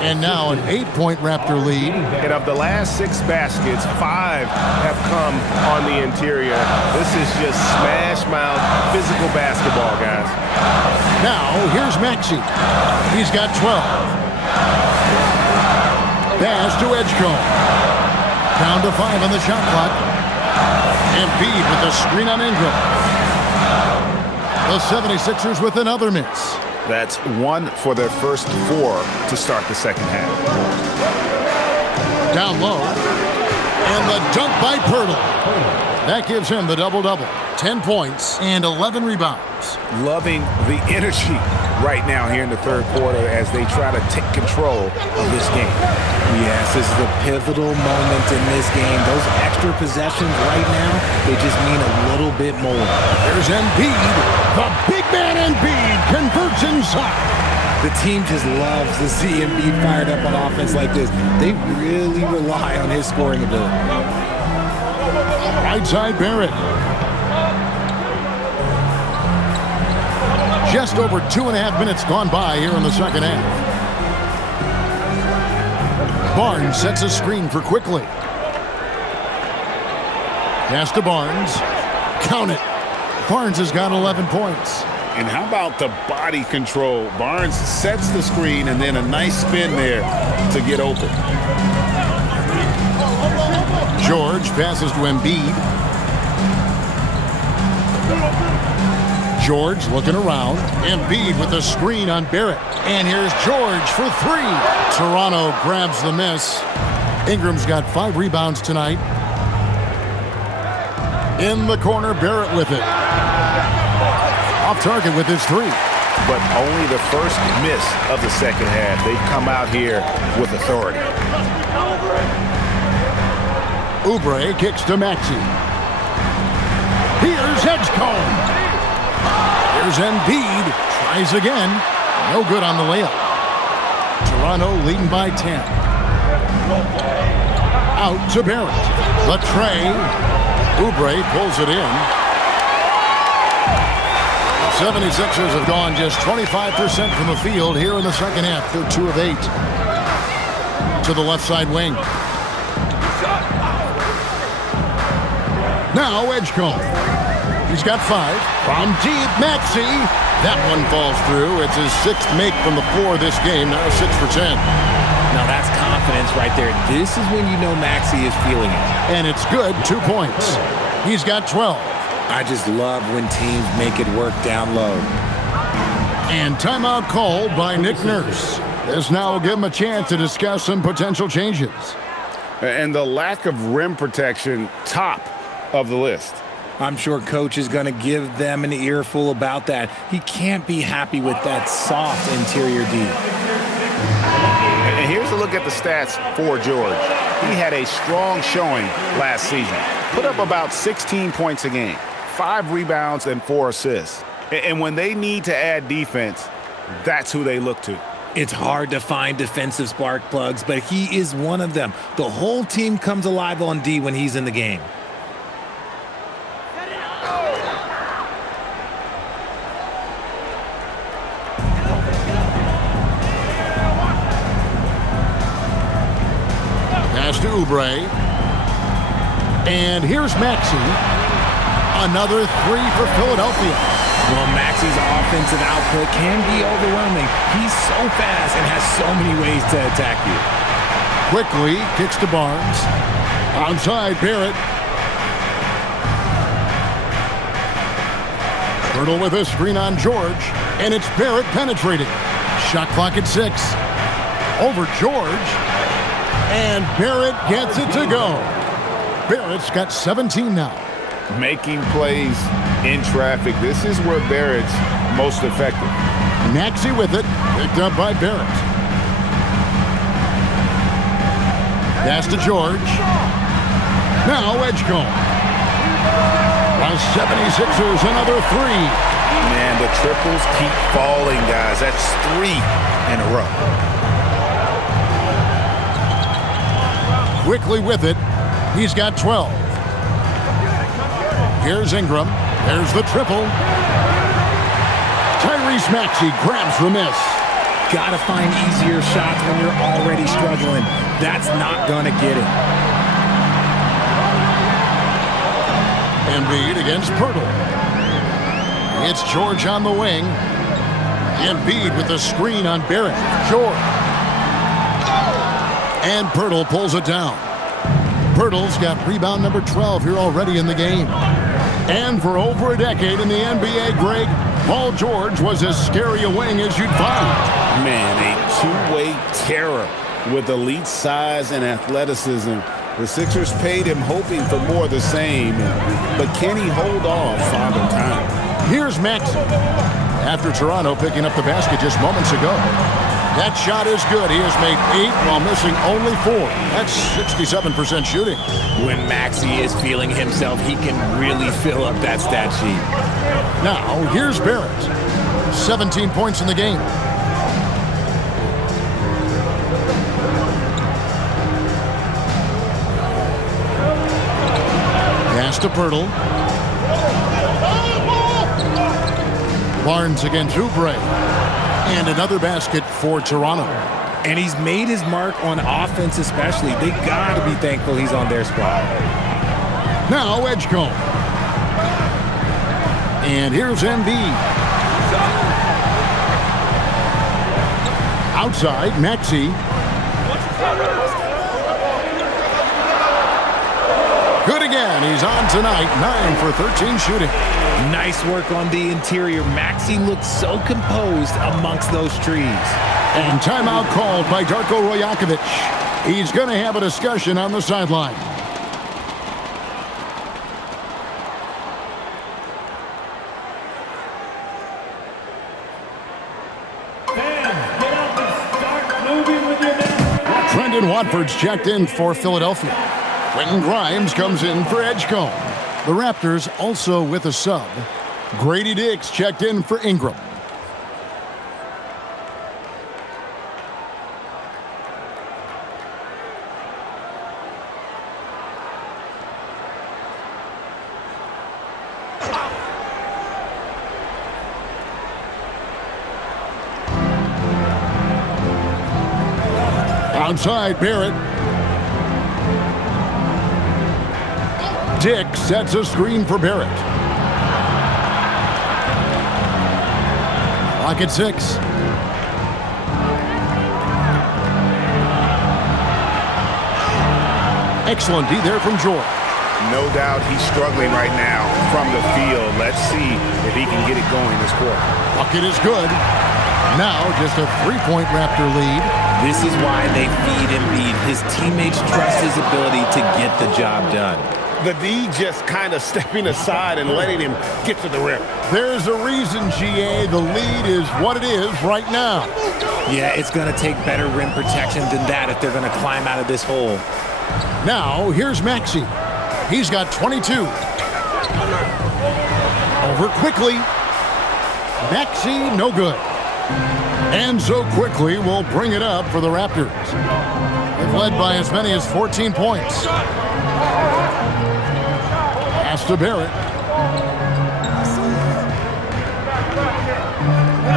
And now an 8-point Raptor lead. And of the last 6 baskets, 5 have come on the interior. This is just smash mouth physical basketball, guys. Now here's Maxey. He's got 12. Pass to Edgecombe. Down to 5 on the shot clock. Embiid with the screen on Ingram. The 76ers with another miss. That's 1 for their first 4 to start the second half. Down low. And the dunk by Pirtle. That gives him the double-double. 10 points and 11 rebounds. Loving the energy right now here in the third quarter as they try to take control of this game. Yes, this is a pivotal moment in this game. Those extra possessions right now, they just mean a little bit more. There's Embiid. The big man Embiid converts inside. The team just loves to see Embiid fired up on offense like this. They really rely on his scoring ability. Right side, Barrett. Just over 2.5 minutes gone by here in the second half. Barnes sets a screen for Quickly. Pass to Barnes. Count it. Barnes has got 11 points. And how about the body control? Barnes sets the screen and then a nice spin there to get open. George passes to Embiid. George looking around. Embiid with the screen on Barrett. And here's George for 3. Toronto grabs the miss. Ingram's got 5 rebounds tonight. In the corner, Barrett with it. Off target with his 3. But only the first miss of the second half. They've come out here with authority. Oubre kicks to Maxey. Here's Edgecombe. Here's Embiid. Tries again. No good on the layup. Toronto leading by 10. Out to Barrett. The tray. Oubre pulls it in. 76ers have gone just 25% from the field here in the second half. They're 2 of 8. To the left side wing. Now Edgecombe. He's got 5. From deep, Maxey. That one falls through. It's his 6th make from the floor this game. Now 6 for 10. Now that's confidence right there. This is when you know Maxey is feeling it. And it's good. 2 points. He's got 12. I just love when teams make it work down low. And timeout called by Nick Nurse. This now will give him a chance to discuss some potential changes. And the lack of rim protection, top of the list. I'm sure coach is going to give them an earful about that. He can't be happy with that soft interior D. And here's a look at the stats for George. He had a strong showing last season. Put up about 16 points a game, 5 rebounds, and 4 assists. And when they need to add defense, that's who they look to. It's hard to find defensive spark plugs, but he is one of them. The whole team comes alive on D when he's in the game. Pass to Oubre. And here's Maxey. Another 3 for Philadelphia. Well, Maxey's offensive output can be overwhelming. He's so fast and has so many ways to attack you. Quickly kicks to Barnes. Outside, Barrett. Hurdle with a screen on George. And it's Barrett penetrating. Shot clock at 6. Over George. And Barrett gets it to go. Barrett's got 17 now. Making plays in traffic. This is where Barrett's most effective. Maxey with it. Picked up by Barrett. Pass to George. Now Edgecombe. The 76ers, another 3. Man, the triples keep falling, guys. That's 3 in a row. Quickly with it. He's got 12. Here's Ingram. There's the triple. Tyrese Maxey grabs the miss. Gotta find easier shots when you're already struggling. That's not gonna get it. Embiid against Pirtle. It's George on the wing. Embiid with the screen on Barrett. George. And Pirtle pulls it down. Pirtle's got rebound number 12 here already in the game. And for over a decade in the NBA, Greg, Paul George was as scary a wing as you'd find. Man, a two-way terror with elite size and athleticism. The Sixers paid him hoping for more of the same, but can he hold off Father Time? Here's Maxey. After Toronto picking up the basket just moments ago. That shot is good. He has made 8 while missing only 4. That's 67% shooting. When Maxey is feeling himself, he can really fill up that stat sheet. Now, here's Barrett. 17 points in the game. Pass to Pirtle. Barnes against Oubre. And another basket for Toronto. And he's made his mark on offense especially. They got to be thankful he's on their squad. Now Edgecombe. And here's Embiid. Outside, Maxey. Good again. He's on tonight. 9 for 13 shooting. Nice work on the interior. Maxey looks so composed amongst those trees. And timeout called by Darko Rajakovic. He's going to have a discussion on the sideline. Brendan Watford's checked in for Philadelphia. Quentin Grimes comes in for Edgecombe. The Raptors also with a sub. Grady Dix checked in for Ingram. Outside, Barrett. Dick sets a screen for Barrett. Clock at 6. Excellent D there from George. No doubt he's struggling right now from the field. Let's see if he can get it going this quarter. Bucket is good. Now just a 3-point Raptor lead. This is why they feed Embiid. His teammates trust his ability to get the job done. The D just kind of stepping aside and letting him get to the rim. There's a reason, GA. The lead is what it is right now. Yeah, it's going to take better rim protection than that if they're going to climb out of this hole. Now, here's Maxey. He's got 22. Over quickly. Maxey, no good. And so quickly will bring it up for the Raptors. They've led by as many as 14 points. Pass to Barrett.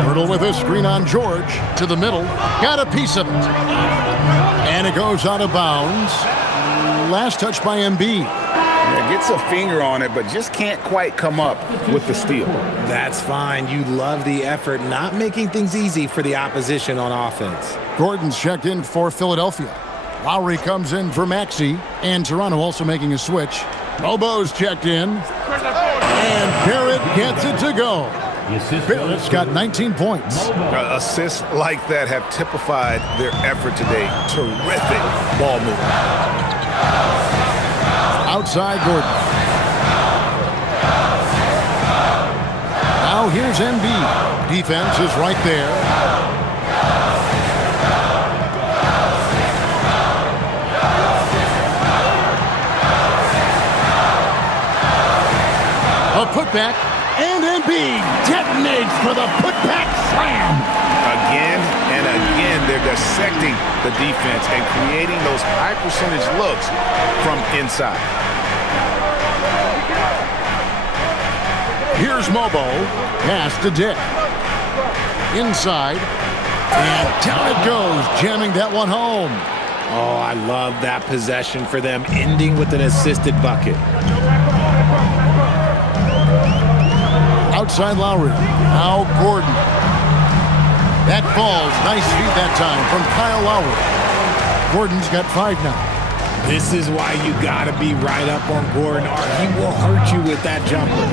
Hurdle with a screen on George. To the middle. Got a piece of it. And it goes out of bounds. Last touch by Embiid. Yeah, gets a finger on it, but just can't quite come up with the steal. That's fine. You love the effort, not making things easy for the opposition on offense. Gordon's checked in for Philadelphia. Lowry comes in for Maxey, and Toronto also making a switch. Bobo's checked in, and Barrett gets it to go. Barrett's got 19 points. Assists like that have typified their effort today. Terrific ball movement. Outside Gordon. Now here's Embiid. Defense is right there. A putback, and Embiid detonates for the putback slam. Again and again, they're dissecting the defense and creating those high percentage looks from inside. Here's Mobo. Pass to Dick. Inside. And down it goes, jamming that one home. Oh, I love that possession for them, ending with an assisted bucket. Outside Lowry. Now Gordon. That falls. Nice feed that time from Kyle Lowry. Gordon's got 5 now. This is why you got to be right up on Gordon, or he will hurt you with that jumper.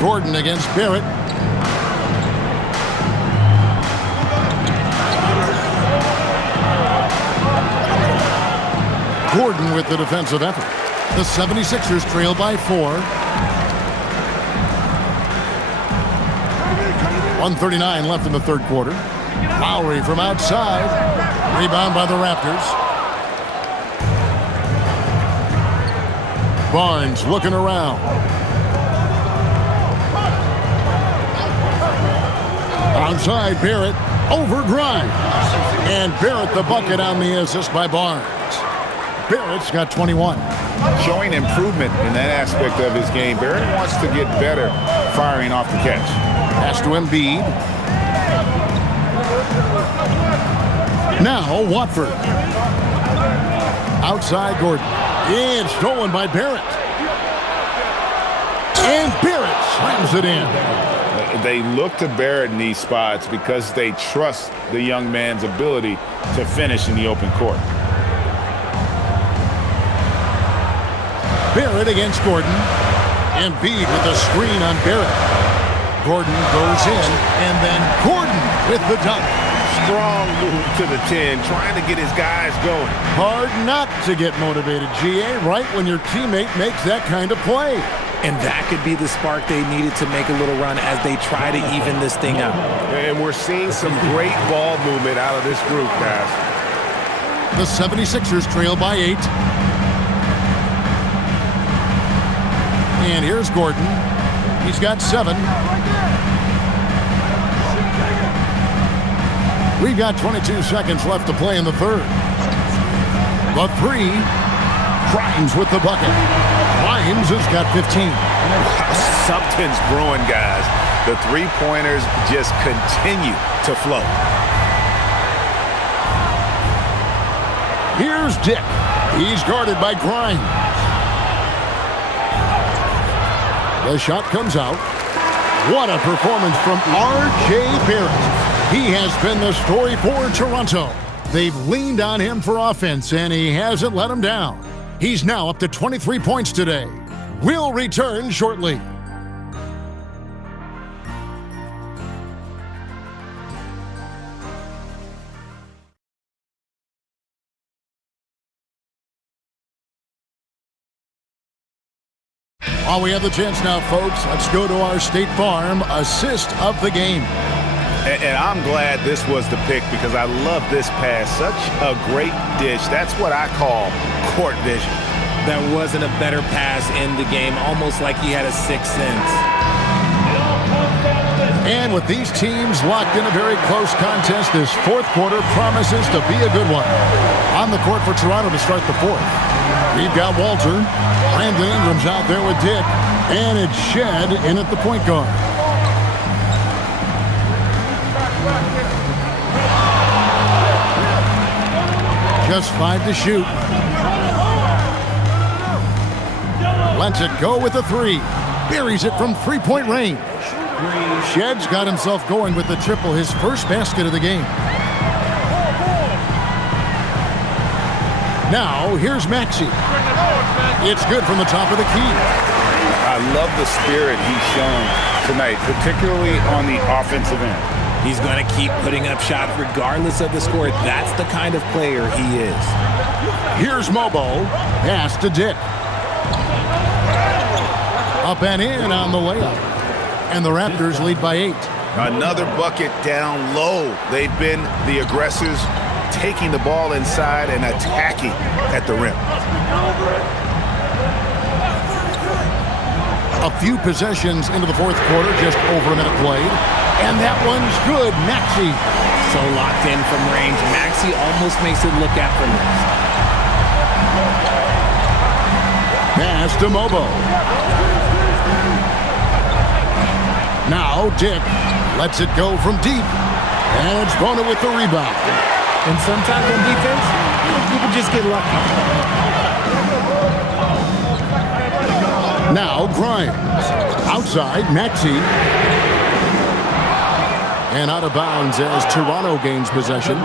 Gordon against Barrett. Gordon with the defensive effort. The 76ers trail by 4. 1:39 left in the third quarter. Lowry from outside. Rebound by the Raptors. Barnes looking around. Outside Barrett. Over Grimes. And Barrett the bucket on the assist by Barnes. Barrett's got 21. Showing improvement in that aspect of his game. Barrett wants to get better firing off the catch. Pass to Embiid. Now Watford. Outside Gordon. And stolen by Barrett. And Barrett slams it in. They look to Barrett in these spots because they trust the young man's ability to finish in the open court. Barrett against Gordon. Embiid with a screen on Barrett. Gordon goes in, and then Gordon with the dunk. Strong move to the 10, trying to get his guys going. Hard not to get motivated, GA, right when your teammate makes that kind of play. And that could be the spark they needed to make a little run as they try to even this thing out. And we're seeing some great ball movement out of this group, guys. The 76ers trail by 8. And here's Gordon. He's got 7. We've got 22 seconds left to play in the third. The 3. Grimes with the bucket. Grimes has got 15. Something's brewing, guys. The three-pointers just continue to flow. Here's Dick. He's guarded by Grimes. The shot comes out. What a performance from R.J. Barrett. He has been the story for Toronto. They've leaned on him for offense, and he hasn't let them down. He's now up to 23 points today. We'll return shortly. While we have the chance now, folks, let's go to our State Farm assist of the game. And I'm glad this was the pick because I love this pass. Such a great dish. That's what I call court vision. There wasn't a better pass in the game, almost like he had a sixth sense. And with these teams locked in a very close contest, this fourth quarter promises to be a good one. On the court for Toronto to start the fourth. We've got Walter. Brandon Ingram's out there with Dick. And it's Shed in at the point guard. Just 5 to shoot. Lets it go with a 3. Buries it from three-point range. Shed's got himself going with the triple, his first basket of the game. Now, here's Maxey. It's good from the top of the key. I love the spirit he's shown tonight, particularly on the offensive end. He's going to keep putting up shots regardless of the score. That's the kind of player he is. Here's Mobo. Pass to Dick. Up and in on the layup. And the Raptors lead by 8. Another bucket down low. They've been the aggressors, taking the ball inside and attacking at the rim. A few possessions into the fourth quarter, just over a minute played. And that one's good. Maxey. So locked in from range. Maxey almost makes it look effortless. Pass to Mobo. Now Dick lets it go from deep. And it's Bona with the rebound. And sometimes on defense, people just get lucky. Now Grimes. Outside, Maxey. And out of bounds as Toronto gains possession.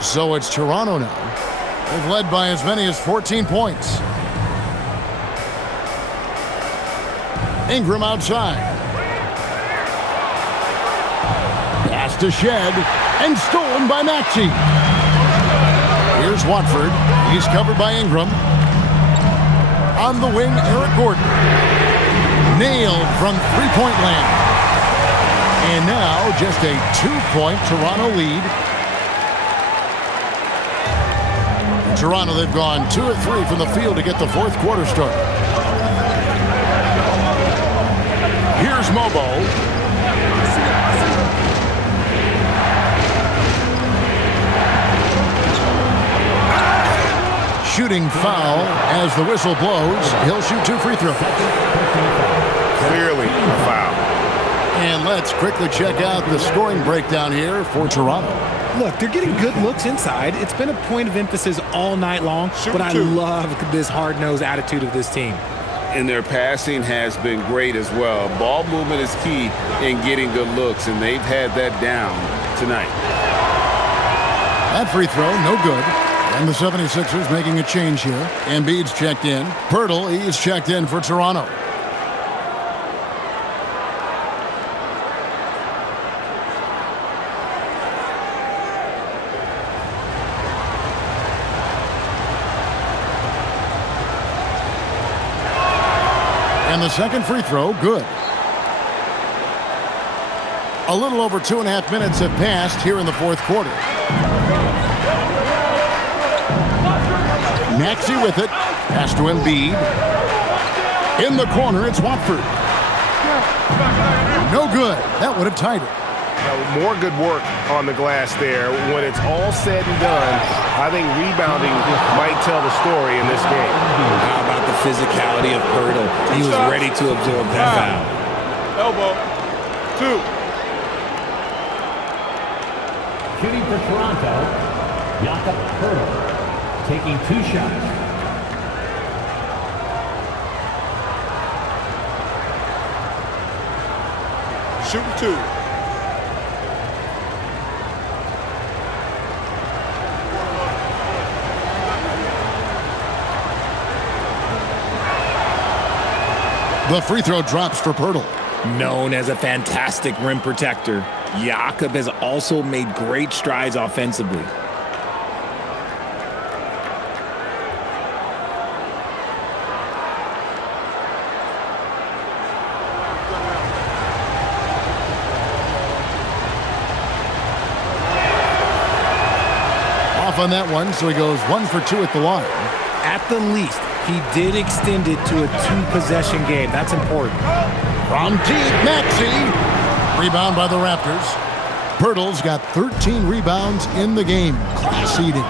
So it's Toronto now. They've led by as many as 14 points. Ingram outside. Pass to Shed. And stolen by Maxey. Here's Watford. He's covered by Ingram. On the wing, Eric Gordon. Nailed from three-point land. And now just a 2-point Toronto lead. In Toronto, they've gone 2 of 3 from the field to get the fourth quarter started. Here's Mobo. Shooting foul as the whistle blows. He'll shoot 2 free throws. Clearly a foul. And let's quickly check out the scoring breakdown here for Toronto. Look, they're getting good looks inside. It's been a point of emphasis all night long, but I love this hard-nosed attitude of this team. And their passing has been great as well. Ball movement is key in getting good looks, and they've had that down tonight. That free throw, no good. And the 76ers making a change here. Embiid's checked in. Pirtle, he's checked in for Toronto. And the second free throw, good. A little over 2.5 minutes have passed here in the fourth quarter. Maxey with it. Pass to Embiid. In the corner, it's Watford. No good. That would have tied it. More good work on the glass there. When it's all said and done, I think rebounding might tell the story in this game. How about the physicality of Pirtle? He was ready to absorb that foul. Elbow. 2. Shooting for Toronto, Jakob Poeltl, taking 2 shots. Shooting 2. The free throw drops for Poeltl. Known as a fantastic rim protector, Jakob has also made great strides offensively. Off on that one, so he goes 1 for 2 at the line. At the least, he did extend it to a 2-possession game. That's important. From deep, Maxey. Rebound by the Raptors. Poeltl's got 13 rebounds in the game. Class eating.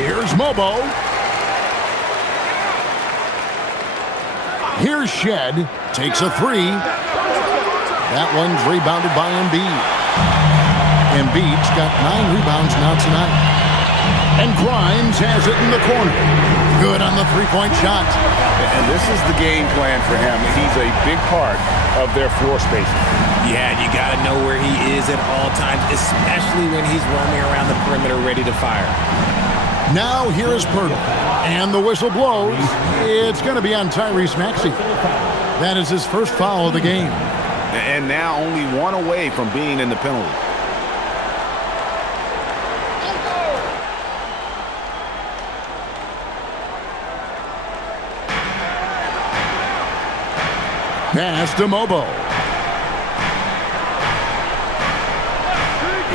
Here's Mobo. Here's Shed. Takes a 3. That one's rebounded by Embiid. Embiid's got 9 rebounds now tonight. And Grimes has it in the corner. Good on the three-point shot. And this is the game plan for him. He's a big part of their floor spacing. Yeah, you got to know where he is at all times, especially when he's roaming around the perimeter ready to fire. Now here is Poeltl. And the whistle blows. It's going to be on Tyrese Maxey. That is his first foul of the game. And now only 1 away from being in the penalty. Pass to Mobo.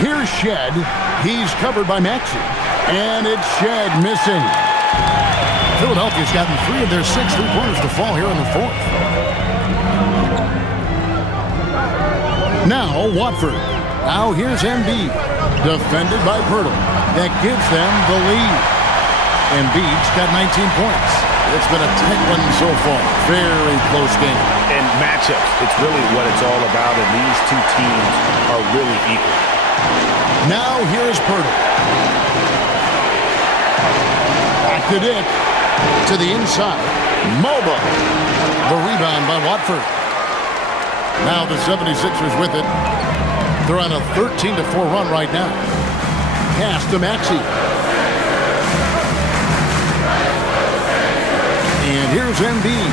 Here's Shed. He's covered by Maxey. And it's Shed missing. Philadelphia's gotten 3 of their 6 3-pointers to fall here in the 4th. Now Watford. Now here's Embiid. Defended by Poeltl. That gives them the lead. Embiid's got 19 points. It's been a tight one so far. Very close game. And matchups, it's really what it's all about, and these two teams are really equal. Now here's Poeltl. Back to Dick. To the inside. Mobo. The rebound by Watford. Now the 76ers with it. They're on a 13-4 run right now. Pass to Maxey. And here's Embiid.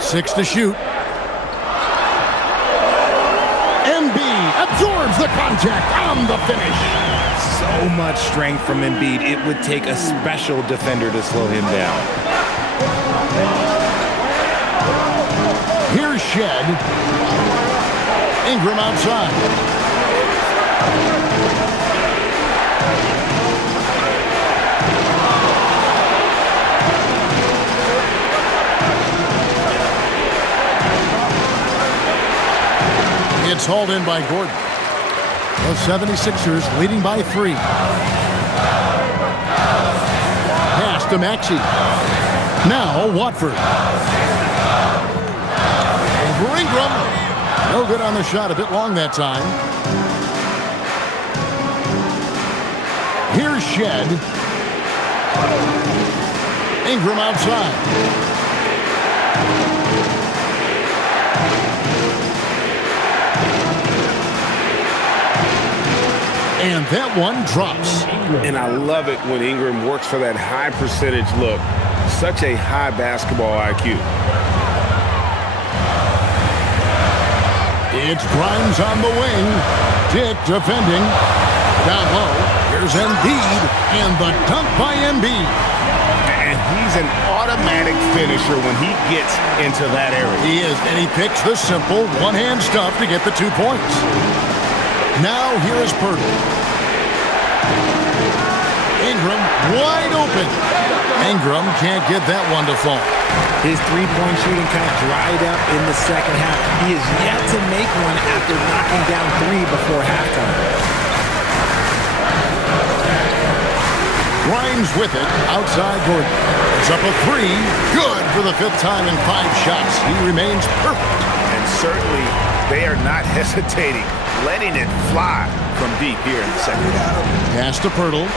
6 to shoot. Embiid absorbs the contact on the finish. So much strength from Embiid. It would take a special defender to slow him down. Here's Shed. Ingram outside. It's hauled in by Gordon. The 76ers leading by 3. Pass to Maxey. Now Watford. Over Ingram. No good on the shot. A bit long that time. Here's Shed. Ingram outside. And that one drops. And I love it when Ingram works for that high percentage look. Such a high basketball IQ. It's Grimes on the wing. Dick defending. Down low. Here's Embiid. And the dunk by Embiid. And he's an automatic finisher when he gets into that area. He is. And he picks the simple one-hand stuff to get the 2 points. Now here is Poeltl. Ingram wide open. Ingram can't get that one to fall. His three-point shooting kind of dried up in the second half. He is yet to make one after knocking down 3 before halftime. Grimes with it outside Gordon. It's up a 3. Good. for the 5th time in 5 shots. He remains perfect. And certainly they are not hesitating, letting it fly from deep here in the second half. Pass to Pirtle.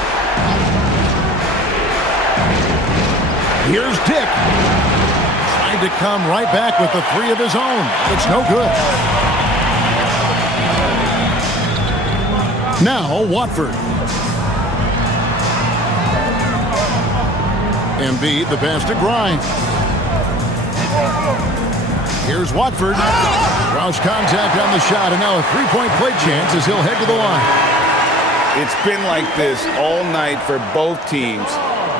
Here's Dick. Tried to come right back with the 3 of his own. It's no good. Now Watford. Embiid, the pass to Grimes. Here's Watford. Draws contact on the shot, and now a 3-point play chance as he'll head to the line. It's been like this all night for both teams.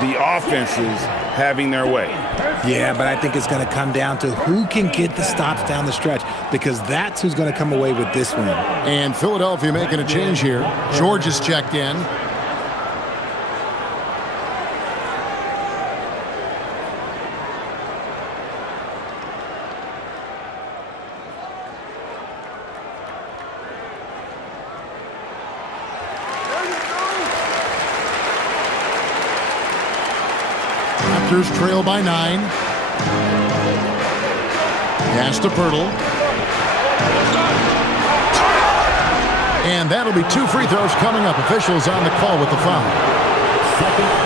The offenses having their way. Yeah, but I think it's going to come down to who can get the stops down the stretch, because that's who's going to come away with this win. And Philadelphia making a change here. George is checked in. Raptors trail by 9. Pass to Pirtle. And that'll be 2 free throws coming up. Officials on the call with the foul.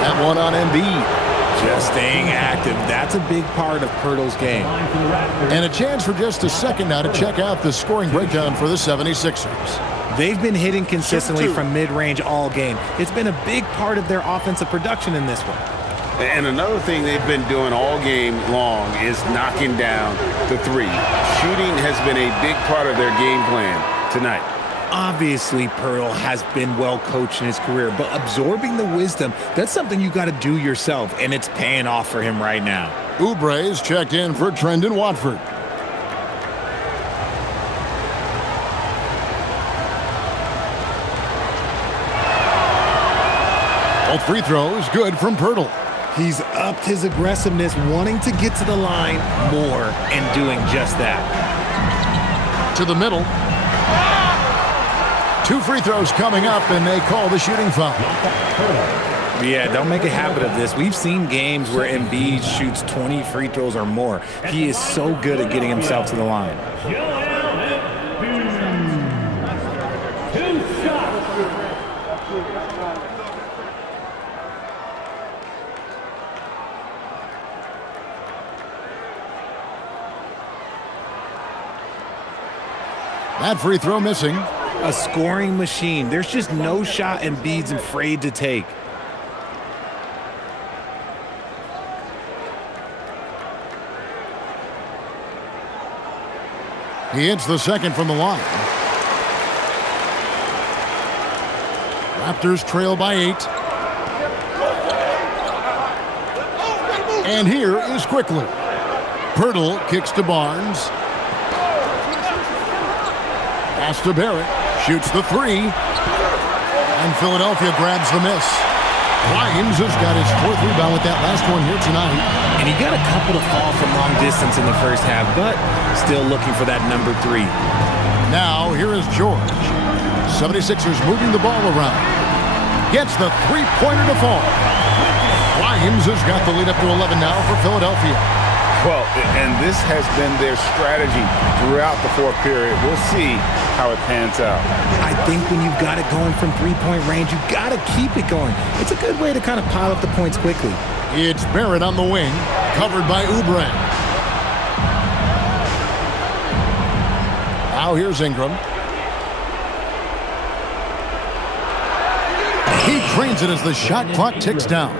That one on Embiid. Just staying active. That's a big part of Pirtle's game. And a chance for just a second now to check out the scoring breakdown for the 76ers. They've been hitting consistently from mid-range all game. It's been a big part of their offensive production in this one. And another thing they've been doing all game long is knocking down the 3. Shooting has been a big part of their game plan tonight. Obviously, Pirtle has been well coached in his career, but absorbing the wisdom, that's something you got to do yourself, and it's paying off for him right now. Oubre is checked in for Trendon Watford. Both free throws good from Pirtle. He's upped his aggressiveness, wanting to get to the line more and doing just that. To the middle. 2 free throws coming up, and they call the shooting foul. Yeah, don't make a habit of this. We've seen games where Embiid shoots 20 free throws or more. He is so good at getting himself to the line. That free throw missing. A scoring machine. There's just no shot Embiid's afraid to take. He hits the second from the line. Raptors trail by 8. And here is Quickly. Pirtle kicks to Barnes. Pass to Barrett. Shoots the 3. And Philadelphia grabs the miss. Grimes has got his 4th rebound with that last one here tonight. And he got a couple to fall from long distance in the first half, but still looking for that number 3. Now, here is George. 76ers moving the ball around. Gets the 3-pointer to fall. Grimes has got the lead up to 11 now for Philadelphia. Well, and this has been their strategy throughout the 4th period. We'll see how it pans out. I think when you've got it going from 3-point range, you've got to keep it going. It's a good way to kind of pile up the points quickly. It's Barrett on the wing, covered by Oubre. Now here's Ingram. He trains it as the shot clock ticks down.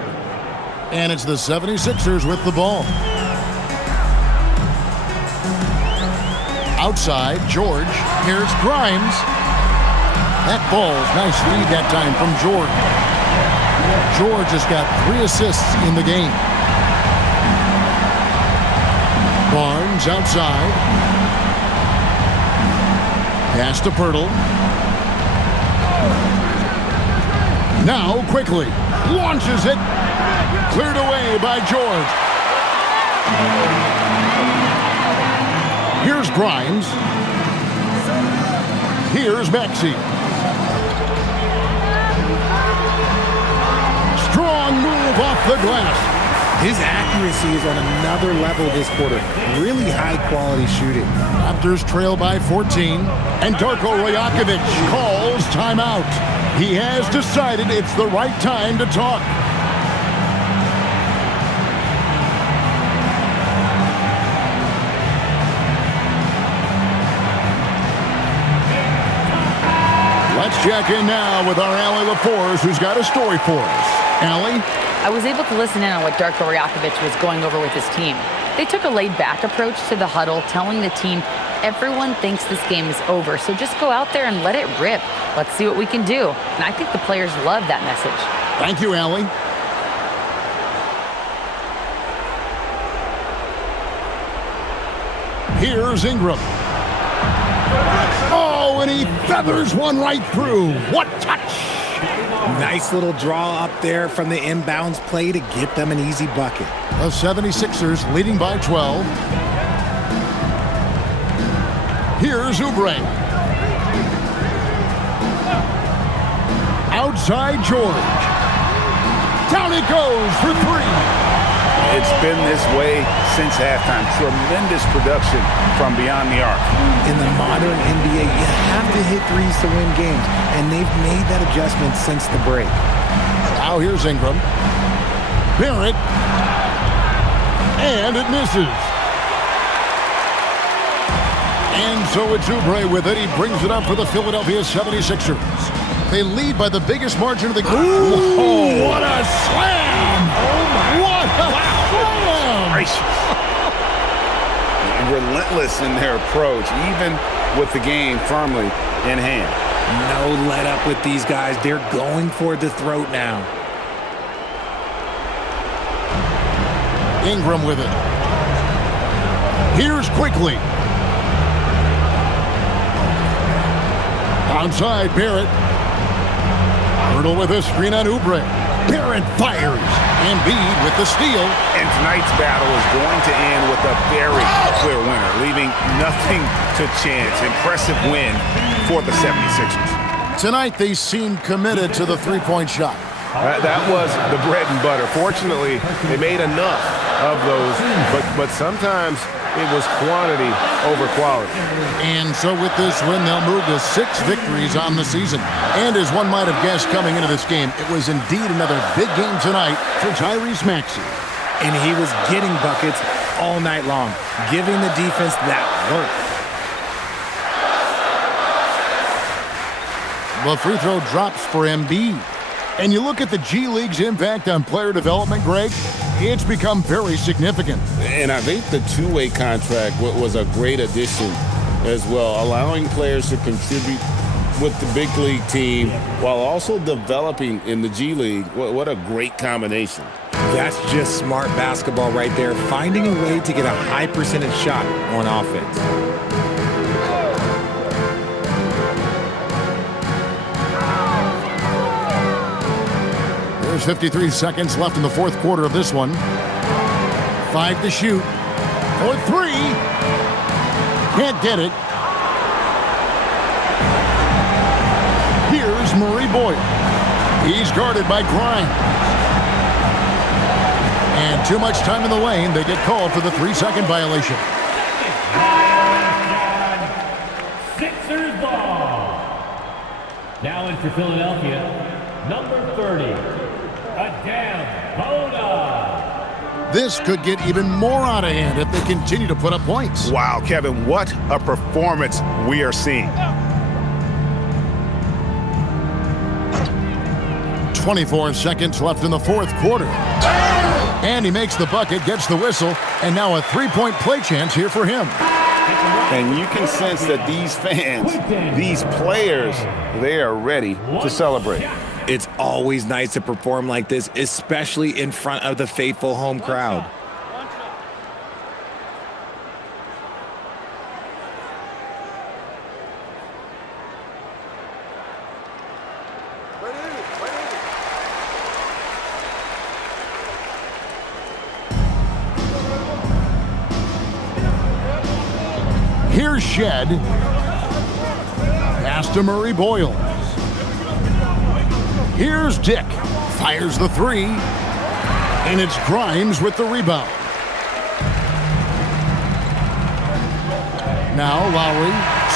And it's the 76ers with the ball. Outside, George. Here's Grimes. That ball's nice lead that time from George. George has got 3 assists in the game. Barnes outside. Pass to Pirtle. Now Quickly launches it. Cleared away by George. Here's Grimes. Here's Maxey. Strong move off the glass. His accuracy is on another level this quarter. Really high-quality shooting. Raptors trail by 14, and Darko Rajakovic calls timeout. He has decided it's the right time to talk. Let's check in now with our Allie LaForce, who's got a story for us. Allie? I was able to listen in on what Darko Rajakovic was going over with his team. They took a laid-back approach to the huddle, telling the team, everyone thinks this game is over, so just go out there and let it rip. Let's see what we can do. And I think the players love that message. Thank you, Allie. Here's Ingram. Oh, and he feathers one right through. What touch! Nice little draw up there from the inbounds play to get them an easy bucket. The 76ers leading by 12. Here's Oubre. Outside George. Down it goes for three. It's been this way since halftime. Tremendous production from beyond the arc. In the modern NBA, you have to hit threes to win games, and they've made that adjustment since the break. Now here's Ingram. Barrett. And it misses. And so it's Oubre with it. He brings it up for the Philadelphia 76ers. They lead by the biggest margin of the game. Ooh, what a slam! Oh, my. What a slam! And relentless in their approach, even with the game firmly in hand. No let up with these guys. They're going for the throat now. Ingram with it. Here's Quickly. Outside Barrett. Hurdle with a screen on Oubre. Barrett fires. Embiid with the steal. And tonight's battle is going to end with a very clear winner, leaving nothing to chance. Impressive win for the 76ers. Tonight they seem committed to the three-point shot. That was the bread and butter. Fortunately, they made enough of those, but sometimes it was quantity over quality. And so with this win, they'll move to 6 victories on the season. And as one might have guessed coming into this game, it was indeed another big game tonight for Tyrese Maxey. And he was getting buckets all night long, giving the defense that work. The free throw drops for Embiid. And you look at the G League's impact on player development, Greg, it's become very significant. And I think the two-way contract was a great addition as well, allowing players to contribute with the big league team while also developing in the G League. What a great combination. That's just smart basketball right there, finding a way to get a high percentage shot on offense. There's 53 seconds left in the fourth quarter of this one. 5 to shoot. For 3. Can't get it. Here's Murray Boyle. He's guarded by Grimes. And too much time in the lane. They get called for the 3-second violation. Sixers ball. Now in for Philadelphia, number 30. This could get even more out of hand if they continue to put up points. Wow, Kevin, what a performance we are seeing. 24 seconds left in the fourth quarter. And he makes the bucket, gets the whistle, and now a 3-point play chance here for him. And you can sense that these fans, these players, they are ready to celebrate. It's always nice to perform like this, especially in front of the faithful home crowd. Here's Shed. Pass to Murray Boyle. Here's Dick. Fires the 3. And it's Grimes with the rebound. Now Lowry.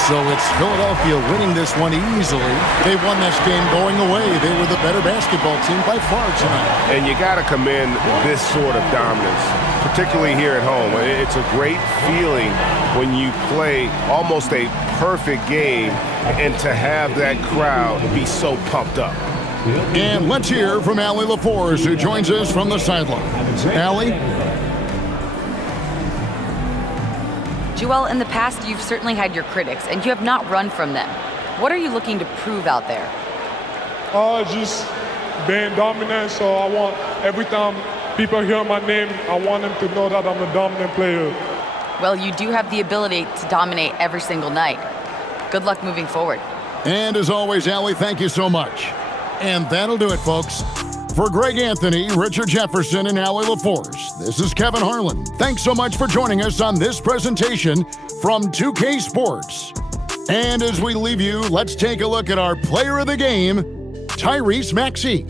So it's Philadelphia winning this one easily. They won this game going away. They were the better basketball team by far tonight. And you got to commend this sort of dominance, particularly here at home. It's a great feeling when you play almost a perfect game and to have that crowd be so pumped up. And let's hear from Allie LaForce, who joins us from the sideline. Allie? Joel, in the past, you've certainly had your critics, and you have not run from them. What are you looking to prove out there? Just being dominant, so I want, every time people hear my name, I want them to know that I'm a dominant player. Well, you do have the ability to dominate every single night. Good luck moving forward. And as always, Allie, thank you so much. And that'll do it, folks. For Greg Anthony, Richard Jefferson, and Allie LaForce, this is Kevin Harlan. Thanks so much for joining us on this presentation from 2K Sports. And as we leave you, let's take a look at our player of the game, Tyrese Maxey.